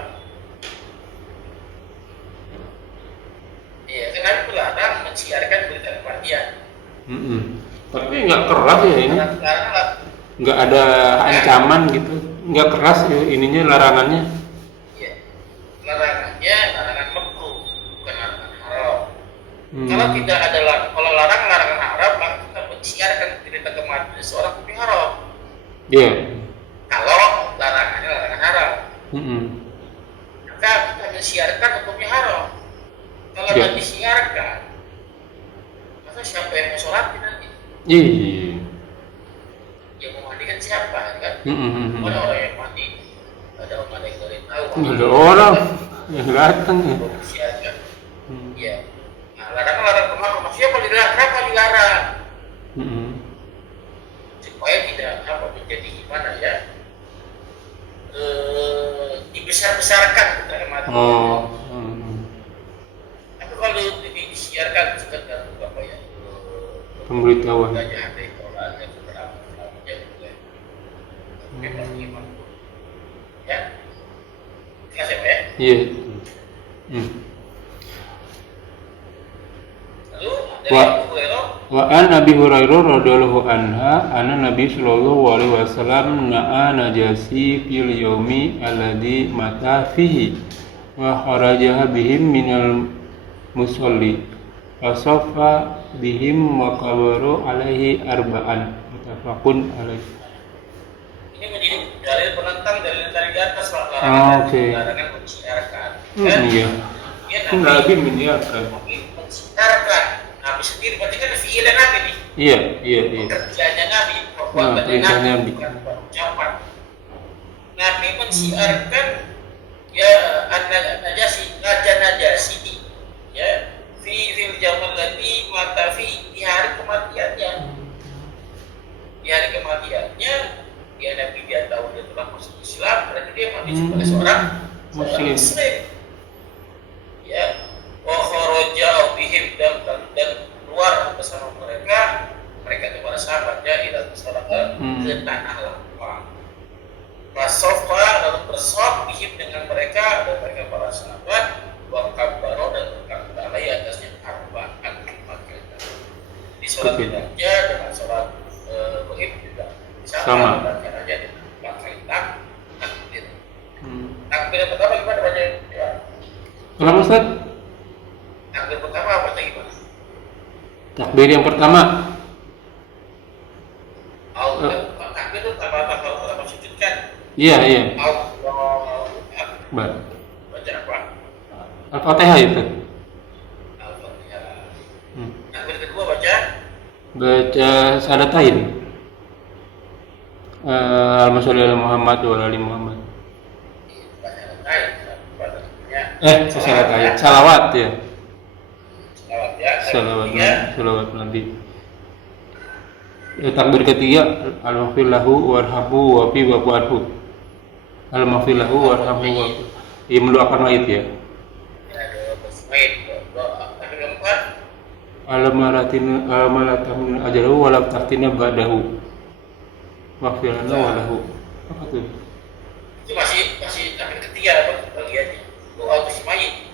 Iya, kenapa melarang mensiarkan berita kematian? Tapi nggak keras ya ini? Nggak ada ancaman gitu? Nggak keras ya ininya larangannya? Iya, larangan makruh, bukan larangan haram. Kalau tidak ada kalau larangan haram, maka kita mensiarkan berita kematian seorang hukum haram. Iya. Kalau larangannya larangan haram, maka kita mensiarkan hukumnya haram. Kalau tidak disiarkan, maka siapa yang mau sholatin nanti? Iya. Yang mau mandikan siapa kan? Ada orang yang mandi, ada orang yang boleh tahu. Ada orang yang datang ya. Disiarkan. Iya. Nah, larangan kemana? Maksudnya kenapa dilarang? Supaya tidak menjadi gimana ya? Dibesar-besarkan kita kematian. Tapi kalau disiarkan sekedar apa ya? Pemberitahuan. Ada itu ada memang iman. Iya. Hmm. Lalu dari Wa- Abu Hurairah, Wa an Abi Hurairah radhiyallahu anha anna Nabi sallallahu alaihi wasallam na'a najasi fil yaumi alladhi mata fihi wa kharajaha bihim minal musalli fasaffa bihim wa kabaru alaihi arba'an muttafaqun alaihi. ini menjadi dalil penentang dalil dari atas Pak, Oke. larangan mensiarkan. Iya. Ya, Nabi menyiarkan. mensiarkan. Nabi sendiri berarti kan fi'il Nabi nih. Iya, iya, iya. Pekerjaannya Nabi, perbuatannya perintah Nabi, Nabi. bukan ucapan. Nabi mensiarkan ya Najasi, Raja Najasi ya fil zaman lagi mata di hari kematiannya. Di hari kematiannya dia Nabi dia tahu dia telah masuk Islam, berarti dia mati sebagai seorang Muslim. Ya, wa kharaja bihim dan keluar bersama mereka itu para sahabatnya ila musalaha ke tanah lapang. Fasofa lalu bersop bihim dengan mereka dan mereka para sahabat wa kabbaro dan berkabbar alai atasnya arba'an maka di sholat aja dengan sholat goib juga Sama. dan aja dengan pakai takbir. Takbir yang pertama gimana baca ya? Kenapa Ustaz? Takbir pertama apa gimana? Takbir yang pertama. Takbir itu tambah sujud kan? Iya, iya. Allahu Akbar. Baca apa? Al-Fatihah itu. Al-Fatihah. Takbir kedua baca? Baca Syahadatain. Allahumma sholli ala Muhammad wa ala ali Muhammad. Baca lain. Syahadatain. Salawat ya. Salawat ya. Salawat Nabi. Salawat Nabi. Takbir ketiga al-maghfir lahu warhamhu wa fi wa'fu anhu. Al-maghfir lahu warhamhu wa fi. Ia mendoakan mayit ya. Ada bersemayit. Takbir keempat. Al-malatin ajalahu wa la taftina ba'dahu. Maghfir lana wa lahu. Apa tuh? Itu masih takbir ketiga apa bagiannya? Doa untuk si mayit.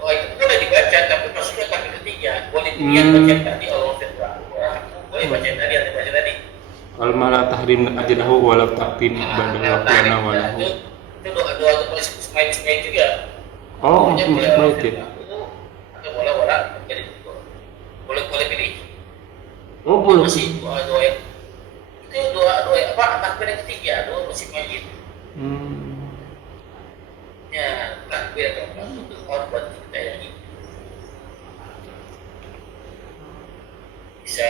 Doa itu boleh dibaca tapi maksudnya takbir ketiga. Boleh dilihat baca tadi Allah firman. Boleh baca tadi atau baca tadi. Al-mala tahrim ajrahu wa la taftin ba'dahu wa lana wa lahu. Itu doa untuk boleh semai juga. Oh, semai itu. Atau bola jadi boleh pilih. Oh, boleh. Masih doa yang itu doa apa takbir yang ketiga doa masih mayit. Ya takbir keempat itu korban kita yang ini bisa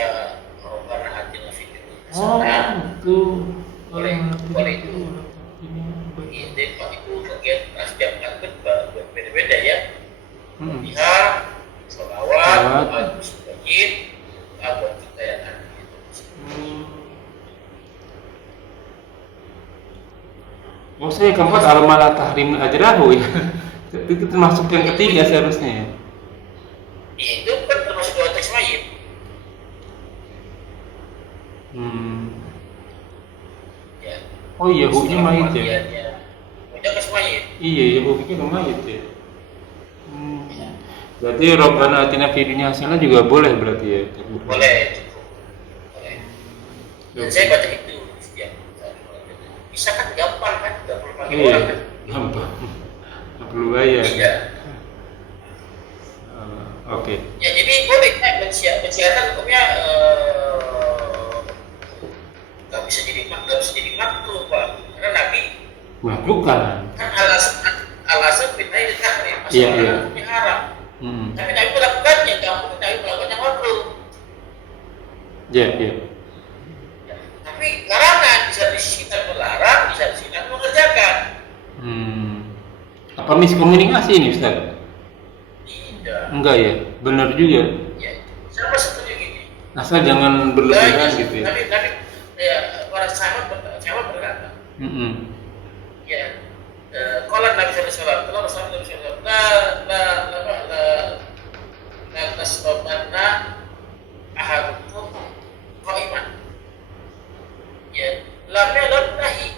karena hati nafik itu. Itu. Boleh itu. Ini Pak itu bagian setiap takbir berbeda ya. Pihak selawat, doa mustajib, buat kita yang ada itu. Maksudnya keempat al-mala tahrim ajrahu ya. Itu termasuk yang ketiga seharusnya ya. Itu kan termasuk doa teks mayit. Ya. Oh iya, hukumnya mayit ya. Udah ke mayit. Iya, ya hukumnya ke mayit ya. Berarti Rabbana atina fid dunya hasanah juga boleh berarti ya. Boleh. Boleh. Dan saya baca itu setiap bisa kan gampang kan, nggak perlu pakai orang kan. Gampang. Nggak perlu bayar. Iya. Oke. Ya jadi boleh kan mensiarkan hukumnya nggak bisa jadi makruh Pak. Karena Nabi Bukan. kan alasan fitnah itu kan ya, Iya, iya. hukumnya haram. Tapi Nabi melakukannya, nggak mungkin Nabi melakukannya makruh. Iya, iya. Tapi larangan bisa di sisi melarang, bisa di sisi mengerjakan. Apa miskomunikasi ini Ustaz? Tidak. Enggak ya, benar juga. Ya, sama setuju gini. Asal jangan berlebihan gitu ya. Nabi ya para sahabat berkata. Ya, kalau Nabi SAW, kalau Nabi SAW, la tasbahanna ahadukum qaiman. Ya, lamnya adalah nahi.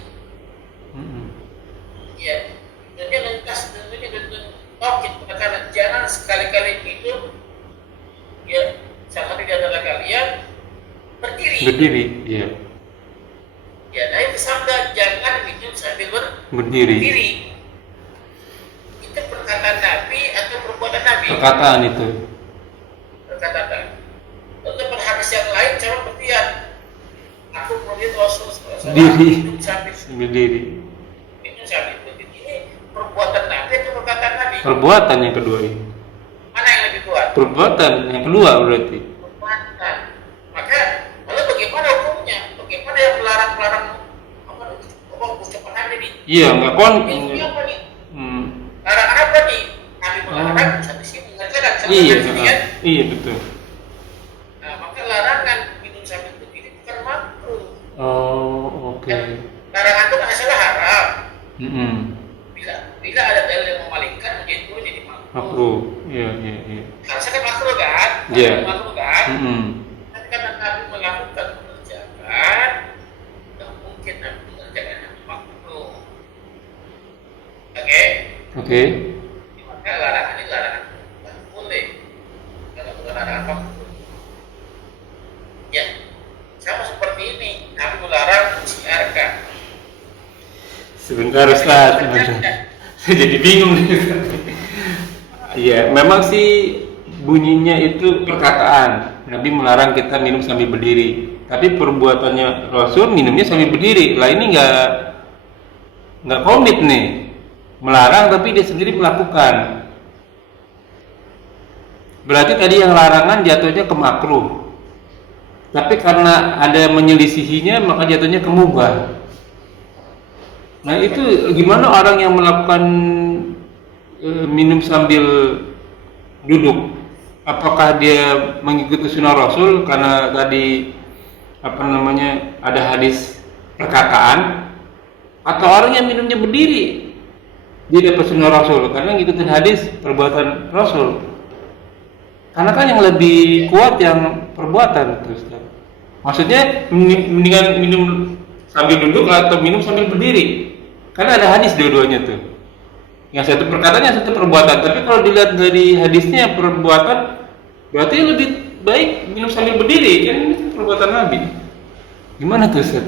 Berdiri, iya. Ya, Nabi bersabda jangan minum sambil Berdiri. Itu perkataan Nabi atau perbuatan Nabi? Perkataan itu. Perkataan Nabi. Untuk hadis yang lain cara berdiam. Aku melihat Rasul Berdiri. minum sambil Berdiri. berdiri. Ini perbuatan Nabi atau perkataan Nabi? Perbuatan yang kedua ini. Mana yang lebih kuat? Perbuatan yang kedua berarti. Perbuatan. Maka lalu bagaimana hukumnya? Bagaimana yang melarang ucapan Nabi ini? Iya, nggak Ini apa nih? Hmm. Larang apa nih? Nabi melarang satu sisi mengerjakan satu Iya, sisi kan? iya betul. Nah, maka larangan minum sambil berdiri bukan makruh. Oh, oke. Larangan itu kan masalah haram. Mm-mm. Bila ada dalil yang memalingkan menjadi boleh jadi makruh. Makruh, iya. Harusnya kan makruh kan? Iya. Makruh kan? Mm-mm. Tapi karena Nabi melakukan pekerjaan, tidak mungkin Nabi mengerjakan yang makruh. Oke? Maka larangan ini larangan boleh. Kalau bukan larangan makruh. Ya, sama seperti ini. Nabi melarang mensiarkan. Sebentar Ustaz, saya jadi bingung nih. Iya, memang sih bunyinya itu perkataan. Nabi melarang kita minum sambil berdiri. Tapi perbuatannya Rasul minumnya sambil berdiri. Lah ini nggak komit nih. Melarang tapi dia sendiri melakukan. Berarti tadi yang larangan jatuhnya ke makruh. Tapi karena ada menyelisihinya maka jatuhnya ke mubah. Nah itu gimana orang yang melakukan minum sambil duduk? Apakah dia mengikuti sunnah Rasul karena tadi ada hadis perkataan, atau orang yang minumnya berdiri dia dapat sunnah Rasul karena ngikutin hadis perbuatan Rasul? Karena kan yang lebih kuat yang perbuatan terus. Maksudnya mendingan minum sambil duduk atau minum sambil berdiri? Karena ada hadis dua-duanya tuh. Yang satu perkataan, yang satu perbuatan. Tapi kalau dilihat dari hadisnya perbuatan, berarti lebih baik minum sambil berdiri. Kan ini perbuatan Nabi. Gimana tuh Ustaz?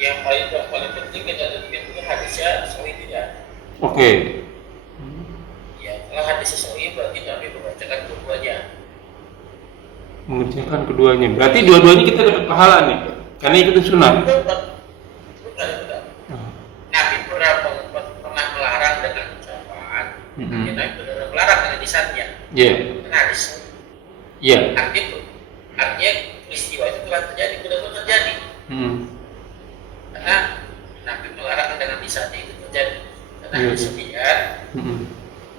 Yang paling penting kita punya hadisnya sahih tidak. Oke. Ya, kalau hadisnya sahih berarti Nabi membacakan keduanya. Mengerjakan keduanya. Berarti dua-duanya kita dapat pahala nih. Karena ikutin sunnah. Bukan. Nabi pernah melarang dengan ucapan. Nabi pernah melarang dengan lisannya. Iya. Karena hadis. Iya. Artinya peristiwa itu telah terjadi, benar-benar terjadi. Karena Nabi melarang dengan lisannya itu terjadi. Karena hadis demikian.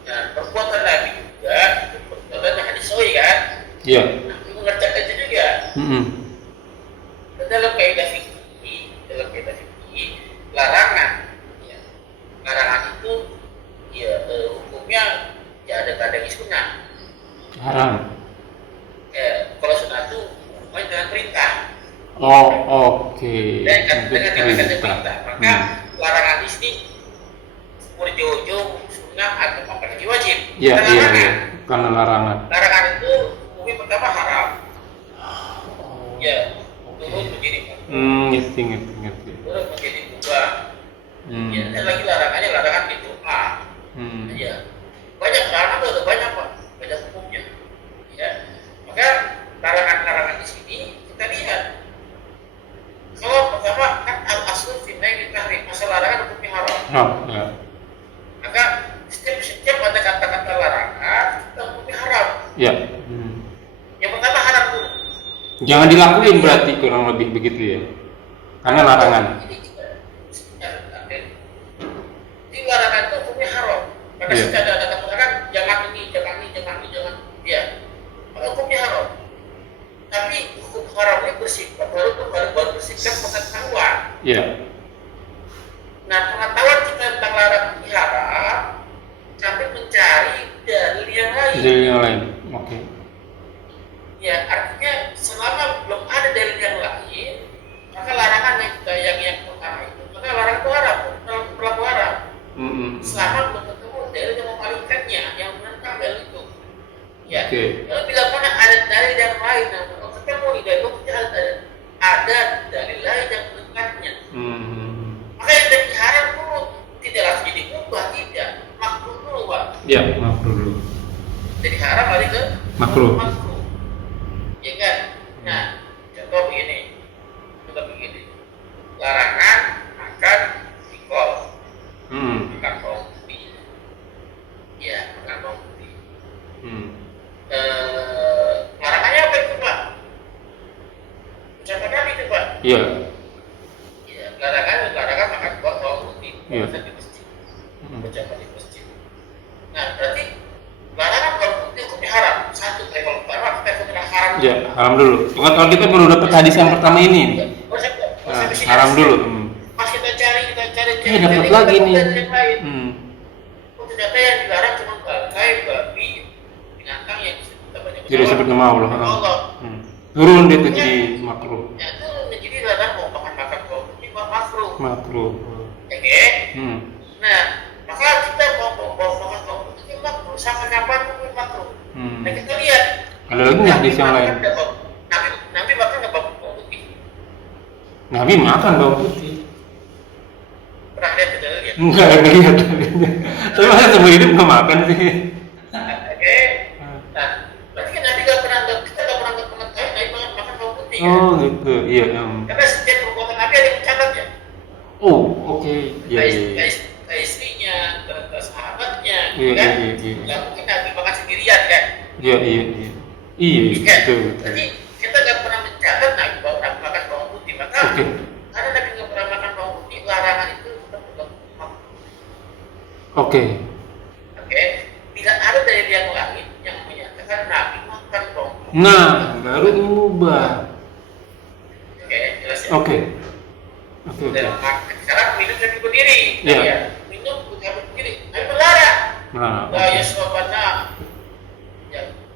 Nah, perbuatan Nabi juga itu perbuatan hadis sahih kan? Iya. Nabi mengerjakan itu juga. Dan dalam kaidah fikih, larangan itu ya hukumnya ya ada kadang sunnah. Haram. Kalau sunnah itu hukumnya dengan perintah. Oh, oke. Dengan perintah. Maka larangan di sini berjauh-jauh sunnah atau apalagi wajib. Iya. Karena larangan. Larangan itu hukumnya pertama haram. Ya, turun menjadi Ngerti. turun menjadi mubah. Ya, dan lagi larangan di doa. Ya, banyak larangan itu banyak Pak, banyak hukumnya. Ya, maka larangan di sini kita lihat. Kalau pertama kan al aslu finnahi tahrim, masalah larangan hukumnya haram. Ya. Maka setiap ada kata-kata larangan kita hukumnya haram. Ya. Yang pertama haram dulu. Jangan dilakuin berarti kurang lebih begitu ya. Karena larangan. Di larangan itu hukumnya haram. Maka setiap ada kata larangan jangan ini. Ya. Maka hukumnya haram. Tapi hukum haram ini bersifat baru bersikap pengetahuan. Iya. Nah, pengetahuan kita tentang larangan ini haram sampai mencari dalil yang lain. Oke. Ya, artinya selama belum ada dalil yang lain, maka larangan yang pertama itu, maka larangan itu haram, berlaku haram. Selama belum ketemu dalil yang memalingkannya, yang menentang dalil itu. Ya. Kalau bila mana ada dalil yang lain, ketemu di dalil Ya, makruh dulu. Jadi haram lari ke Makruh. makruh. Ya kan? Nah, contoh begini. Larangan makan jengkol, makan bawang putih. Ya, makan bawang putih. Larangannya apa itu, Pak? Ucapan Nabi itu, Pak. Iya. Ya, larangan makan bawang putih. Iya. Di masjid. Ucapan di masjid. Nah, berarti larangan bawang putih hukumnya haram. Satu level pertama kita hukumnya haram. Ya, haram dulu. Kalau kita baru dapat hadis yang pertama ini. Haram dulu. Pas kita cari. Dapat lagi nih. Oh, ternyata yang dilarang cuma bangkai, babi, binatang yang kita banyak. Jadi sebut nama Allah. Allah. Turun dia tuh jadi makruh. Ya itu menjadi larang mau makan bawang putih makruh. Makruh. Oke. Nah, maka kita mau makan bawang putih makruh sampai kapan pun makruh. Nah, kita lihat. Ada lagi nggak hadis yang lain? Nabi makan nggak bawang putih? Nabi makan bawang putih. Pernah lihat kita lihat? Enggak lihat. Tapi masa seumur hidup nggak makan sih. Oke. Nah, berarti kan Nabi nggak pernah tahu Nabi makan bawang putih. Oh gitu, iya. Karena setiap perbuatan Nabi ada yang mencatatnya. Oh, oke. Iya. Ke istrinya, ke sahabatnya, Iya, kan? iya. Nggak mungkin Nabi makan sendirian kan? Iya. Iya, betul. Jadi kita nggak pernah mencatat Nabi makan bawang putih, maka karena Nabi nggak pernah makan bawang putih, larangan itu tetap berlaku. Oke. Tidak ada dari yang lain yang menyatakan Nabi makan bawang putih. Nah, baru mengubah. Jelas ya? Oke. Sekarang minum sambil berdiri. Iya. Ya. Minum sambil berdiri. Nabi melarang. Nah, La yasrabana.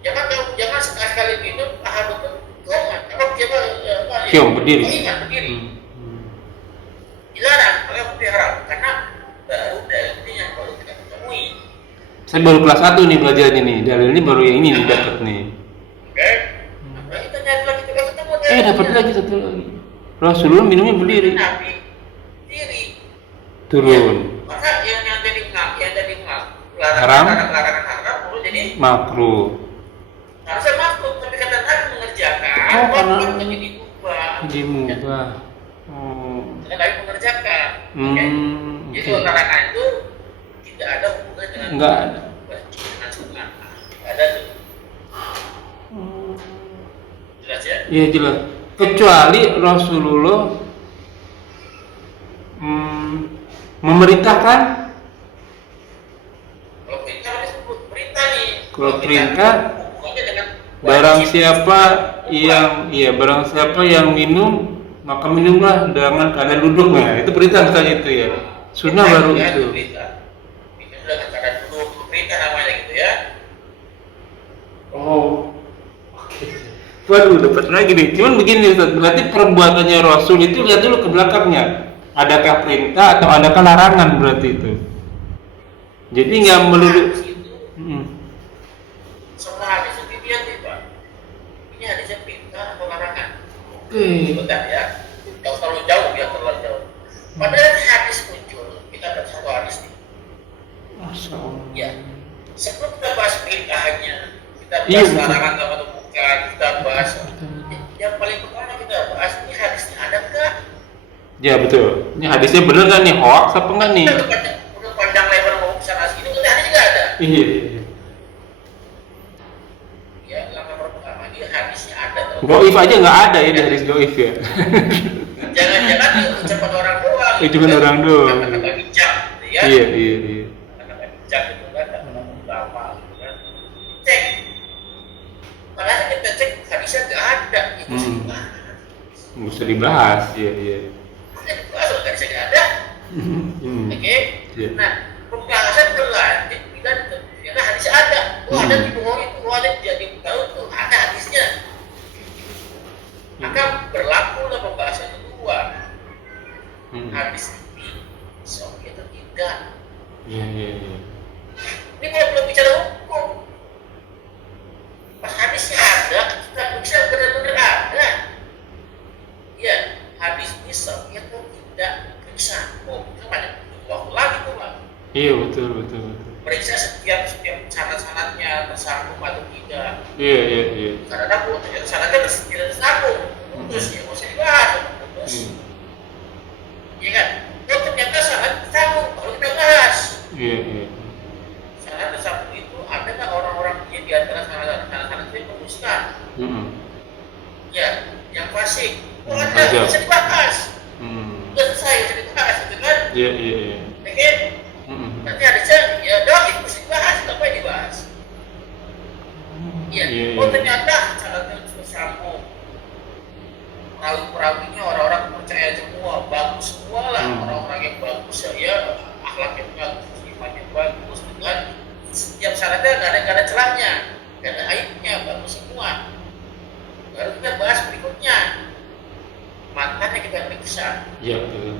Jangan sekali-kali minum ahadukum qauman. Kiom berdiri. Berdiri. Dilarang, maka putih haram karena baru dalilnya yang baru kita ketemui. Saya baru kelas 1 nih belajar ini. Dalil ini baru yang ini nih dapat nih. Oke. Nah, kita nyari lagi kita ketemu Dapat lagi satu lagi. Rasulullah minumnya berdiri. Nabi diri. Turun. Maka yang jadi Haram. larangan haram perlu jadi Makruh. harusnya makruh, tapi kata Nabi mengerjakan. Oh, karena jadi mubah. dimubah. Oh. Karena Nabi mengerjakan. Jadi larangan itu tidak ada hubungan dengan Enggak ada. dengan sunnah. Ada tuh. Jelas ya? Iya jelas. Kecuali Rasulullah memerintahkan. Kalau perintah disebut perintah nih. Kalau perintah hubungannya dengan barang siapa yang minum maka minumlah dengan keadaan duduk. Nah, itu perintah misalnya itu ya. Sunnah baru itu. Minum dengan keadaan duduk, perintah namanya gitu ya. Oh. Waduh, dapat lagi nih. Cuman begini Ustaz, berarti perbuatannya Rasul itu lihat dulu ke belakangnya. Adakah perintah atau adakah larangan berarti itu? Jadi nggak melulu. Semua hadis itu dilihat nih Pak. Ini hadisnya perintah atau larangan? Oke. Bentar ya. Jangan terlalu jauh, biar terlalu jauh. Padahal hadis muncul, kita ada satu hadis nih. Masya Allah. Ya. Sebelum kita bahas perintahnya, kita bahas larangan atau bukan, kita bahas. Yang paling pertama kita bahas ini hadisnya ada enggak? Ya betul. Ini hadisnya bener kan nih? Hoax apa enggak nih? Udah panjang lebar mau kesana sini, udah hadisnya nggak ada. Iya. Ya, langkah pertama ini hadisnya ada. Goif aja nggak ada ya di hadis goif ya. Jangan-jangan itu ucapan orang doang. Cuma orang doang. Kata-kata bijak, gitu ya. Iya. Kata-kata bijak itu kan, kata-kata ulama, gitu kan. Cek. Padahal kita cek hadisnya nggak ada, itu gimana? Nggak usah dibahas, iya. Asal hadisnya nggak ada. Oke. Nah, pembahasan berlanjut bila ternyata hadisnya ada. Ada di bawah itu, ada jadi tahu tuh ada hadisnya. Maka berlakulah pembahasan kedua. Hadis ini sahih atau tidak? Iya. Ini kalau belum bicara hukum, pas hadisnya ada, kita bisa benar-benar ada. Ya, hadis ini sahih atau tidak? Bisa. Oh, itu banyak waktu lagi tuh Pak. Iya betul. Periksa setiap Iya. Karena aku syaratnya tidak disambung, putus ya, mau saya dibahas, putus. Iya kan? Oh ternyata syarat disambung, baru kita bahas. Iya. Syarat disambung itu ada nggak orang-orang yang di antara syarat-syarat itu memutuskan? Ya, yang fasik. Oh ada, bisa dibahas. Udah selesai, bisa dibahas, gitu kan? Iya. Oke? Nanti ada ya dong, itu mesti dibahas, apa yang dibahas? Iya. Oh ternyata syaratnya bersambung. Perawi-perawinya orang-orang percaya semua, bagus semua lah, orang-orang yang bagus ya, akhlaknya bagus, imannya bagus, kan? Setiap syaratnya nggak ada celahnya, nggak ada aibnya, bagus semua. Baru kita bahas berikutnya, mantannya kita periksa. Iya, betul.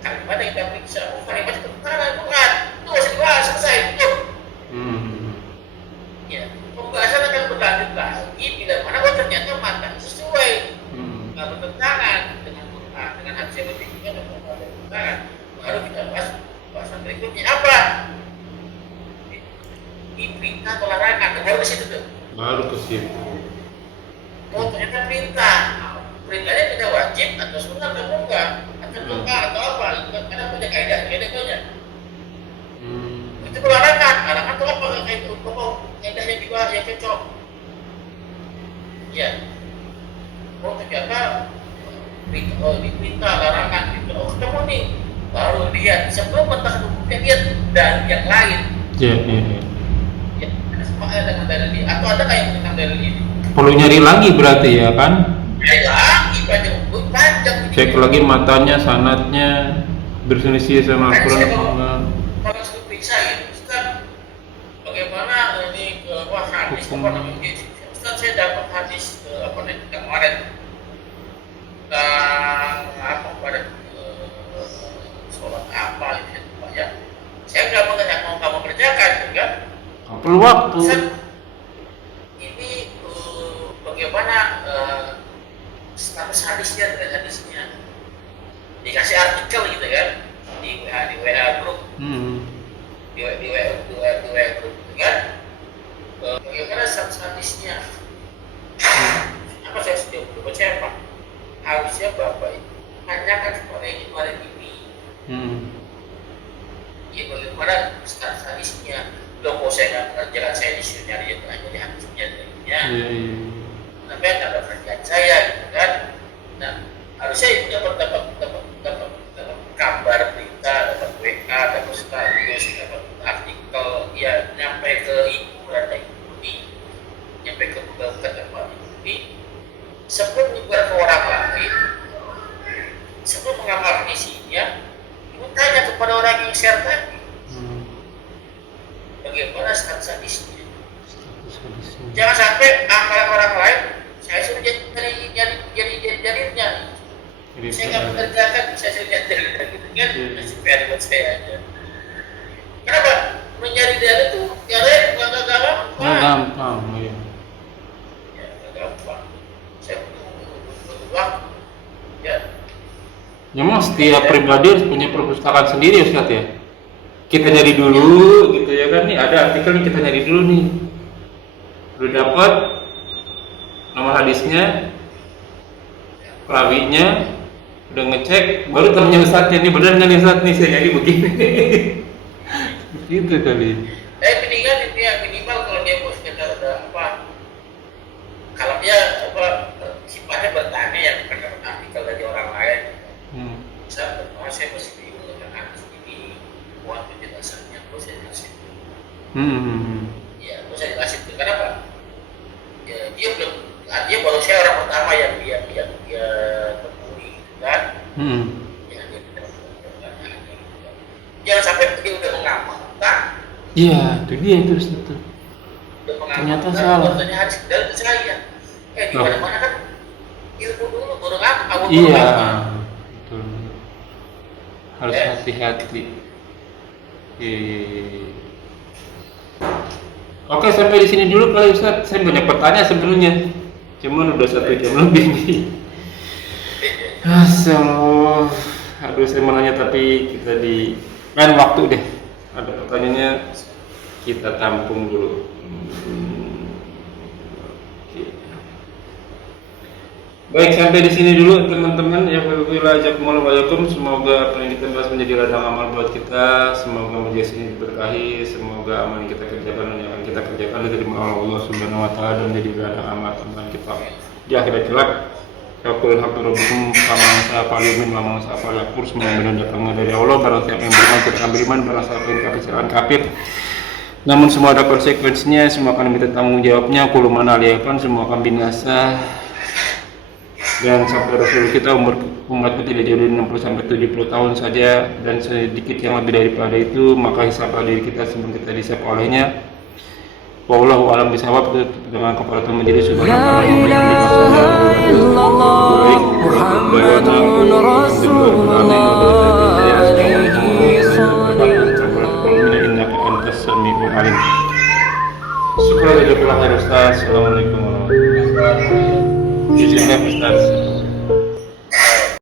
Kalimatnya kita periksa, oh kalimat itu bukan, itu harus dibahas, selesai, itu. Ya, pembahasan akan berlanjut lagi bila mana ternyata mantan sesuai, nggak bertentangan dengan Quran, dengan hadis yang juga dan bertentangan. Baru kita bahas bahasan berikutnya apa? Ini perintah atau larangan, baru ke situ tuh. Baru ke situ. Oh ternyata perintah, perintahnya tidak wajib atau sunat atau enggak, atau enggak atau apa? Karena punya kaidahnya. Itu larangan itu apa kayak itu? Kaidahnya juga yang cocok. Ya. Oh ternyata perintah larangan itu. Oh ketemu nih, baru lihat sebelum mentah hukumnya lihat dari yang lain. Iya. Ya, sama ada dengan dalil atau ada kayak tentang dalil ini. Perlu nyari lagi berarti ya kan? Nyari lagi panjang. Cek lagi matanya, sanadnya berselisih sama Al-Quran. Kalau sudah periksa ya, Ustaz, bagaimana ini hadis apa namanya? Ustaz saya dapat hadis kemarin tentang sholat apa itu ya. Saya nggak mau kamu kerjakan, kan? Perlu waktu. Ustaz, ini bagaimana status hadisnya dengan hadisnya? Dikasih artikel gitu kan? Di WA grup. Di WA grup kan? Bagaimana status hadisnya? Apa saya sudah baca apa? Harusnya Bapak itu tanyakan kepada yang kemarin ini. Ya bagaimana status hadisnya? Loh kok saya nggak jalan saya disuruh nyari hadisnya ya. Tapi ada kerjaan saya gitu kan. Nah harusnya itu dapat kabar berita, dapat WA, dapat status, dapat artikel, ya nyampe ke ibu dan ibu ini, nyampe ke bapak dan ibu ini, sebelum menyebar ke orang lain, sebelum mengamalkan isinya, ibu tanya kepada orang yang share tadi, bagaimana status hadisnya. Jangan sampai amalan orang lain, saya suruh jadinya. Saya nggak mengerjakan, saya lihat dalil gitu kan, supaya buat saya aja. Kenapa? Mencari dalil itu nggak gampang. Iya. Ya nggak gampang. Saya butuh waktu. Ya. Memang setiap pribadi harus punya perpustakaan sendiri Ustaz ya. Kita nyari dulu gitu ya kan, nih ada artikel nih kita nyari dulu nih. Udah dapat nomor hadisnya, perawinya, udah ngecek, baru temennya Ustaznya nih benar nggak nih Ustaz nih saya jadi begini. Gitu kali. Mendingan minimal kalau dia bos kita ada apa, kalau dia sifatnya bertanya yang bukan artikel dari orang lain. Saya masih bingung dengan hadis ini, buat penjelasannya, saya jelasin. Ya, saya jelasin itu kenapa? Ya, dia baru saya orang pertama yang dia temui, kan? Ya, jangan sampai dia udah mengamalkan. Iya, itu dia itu. Ternyata salah. Bertanya hadis dari saya. Di mana-mana kan ilmu dulu baru ngamal. Iya, betul. Harus hati-hati. Oke, sampai di sini dulu kali Ustaz. Saya banyak pertanyaan sebenarnya. Cuman udah 1 jam lebih nih. Aduh, saya mau nanya tapi kita di lain waktu deh. Ada pertanyaannya kita tampung dulu. Baik, sampai di sini dulu teman-teman. Ya, wabarakatuh. Semoga apa yang kita bahas menjadi ladang amal buat kita. Semoga majelis ini diberkahi. Semoga amal yang kita kerjakan dan yang akan kita kerjakan diterima oleh Allah Subhanahu Wa Taala dan menjadi ladang amal teman kita di akhirat kelak. Yakul hakul rabbukum kama sa'fa limin wa ma sa'fa yakur. Semua benar datangnya dari Allah. Barang siapa yang beriman kita ambil iman, barang siapa yang kafir silakan kafir. Namun semua ada konsekuensinya, semua akan minta tanggung jawabnya. Kullu man 'alaiha semua akan binasa. Dan sampai Rasul kita umat tidak jauh dari 60 sampai 70 tahun saja, dan sedikit yang lebih daripada itu, maka hisab diri kita sebelum kita disab olehnya. Wallahu a'lam bishawab. Dengan kepala majelis La ilaha illallah Muhammadun Rasulullah alaihi salatu innaka antas samiul alim. Syukur Ustaz. Assalamualaikum warahmatullahi wabarakatuh. Izin Ustaz.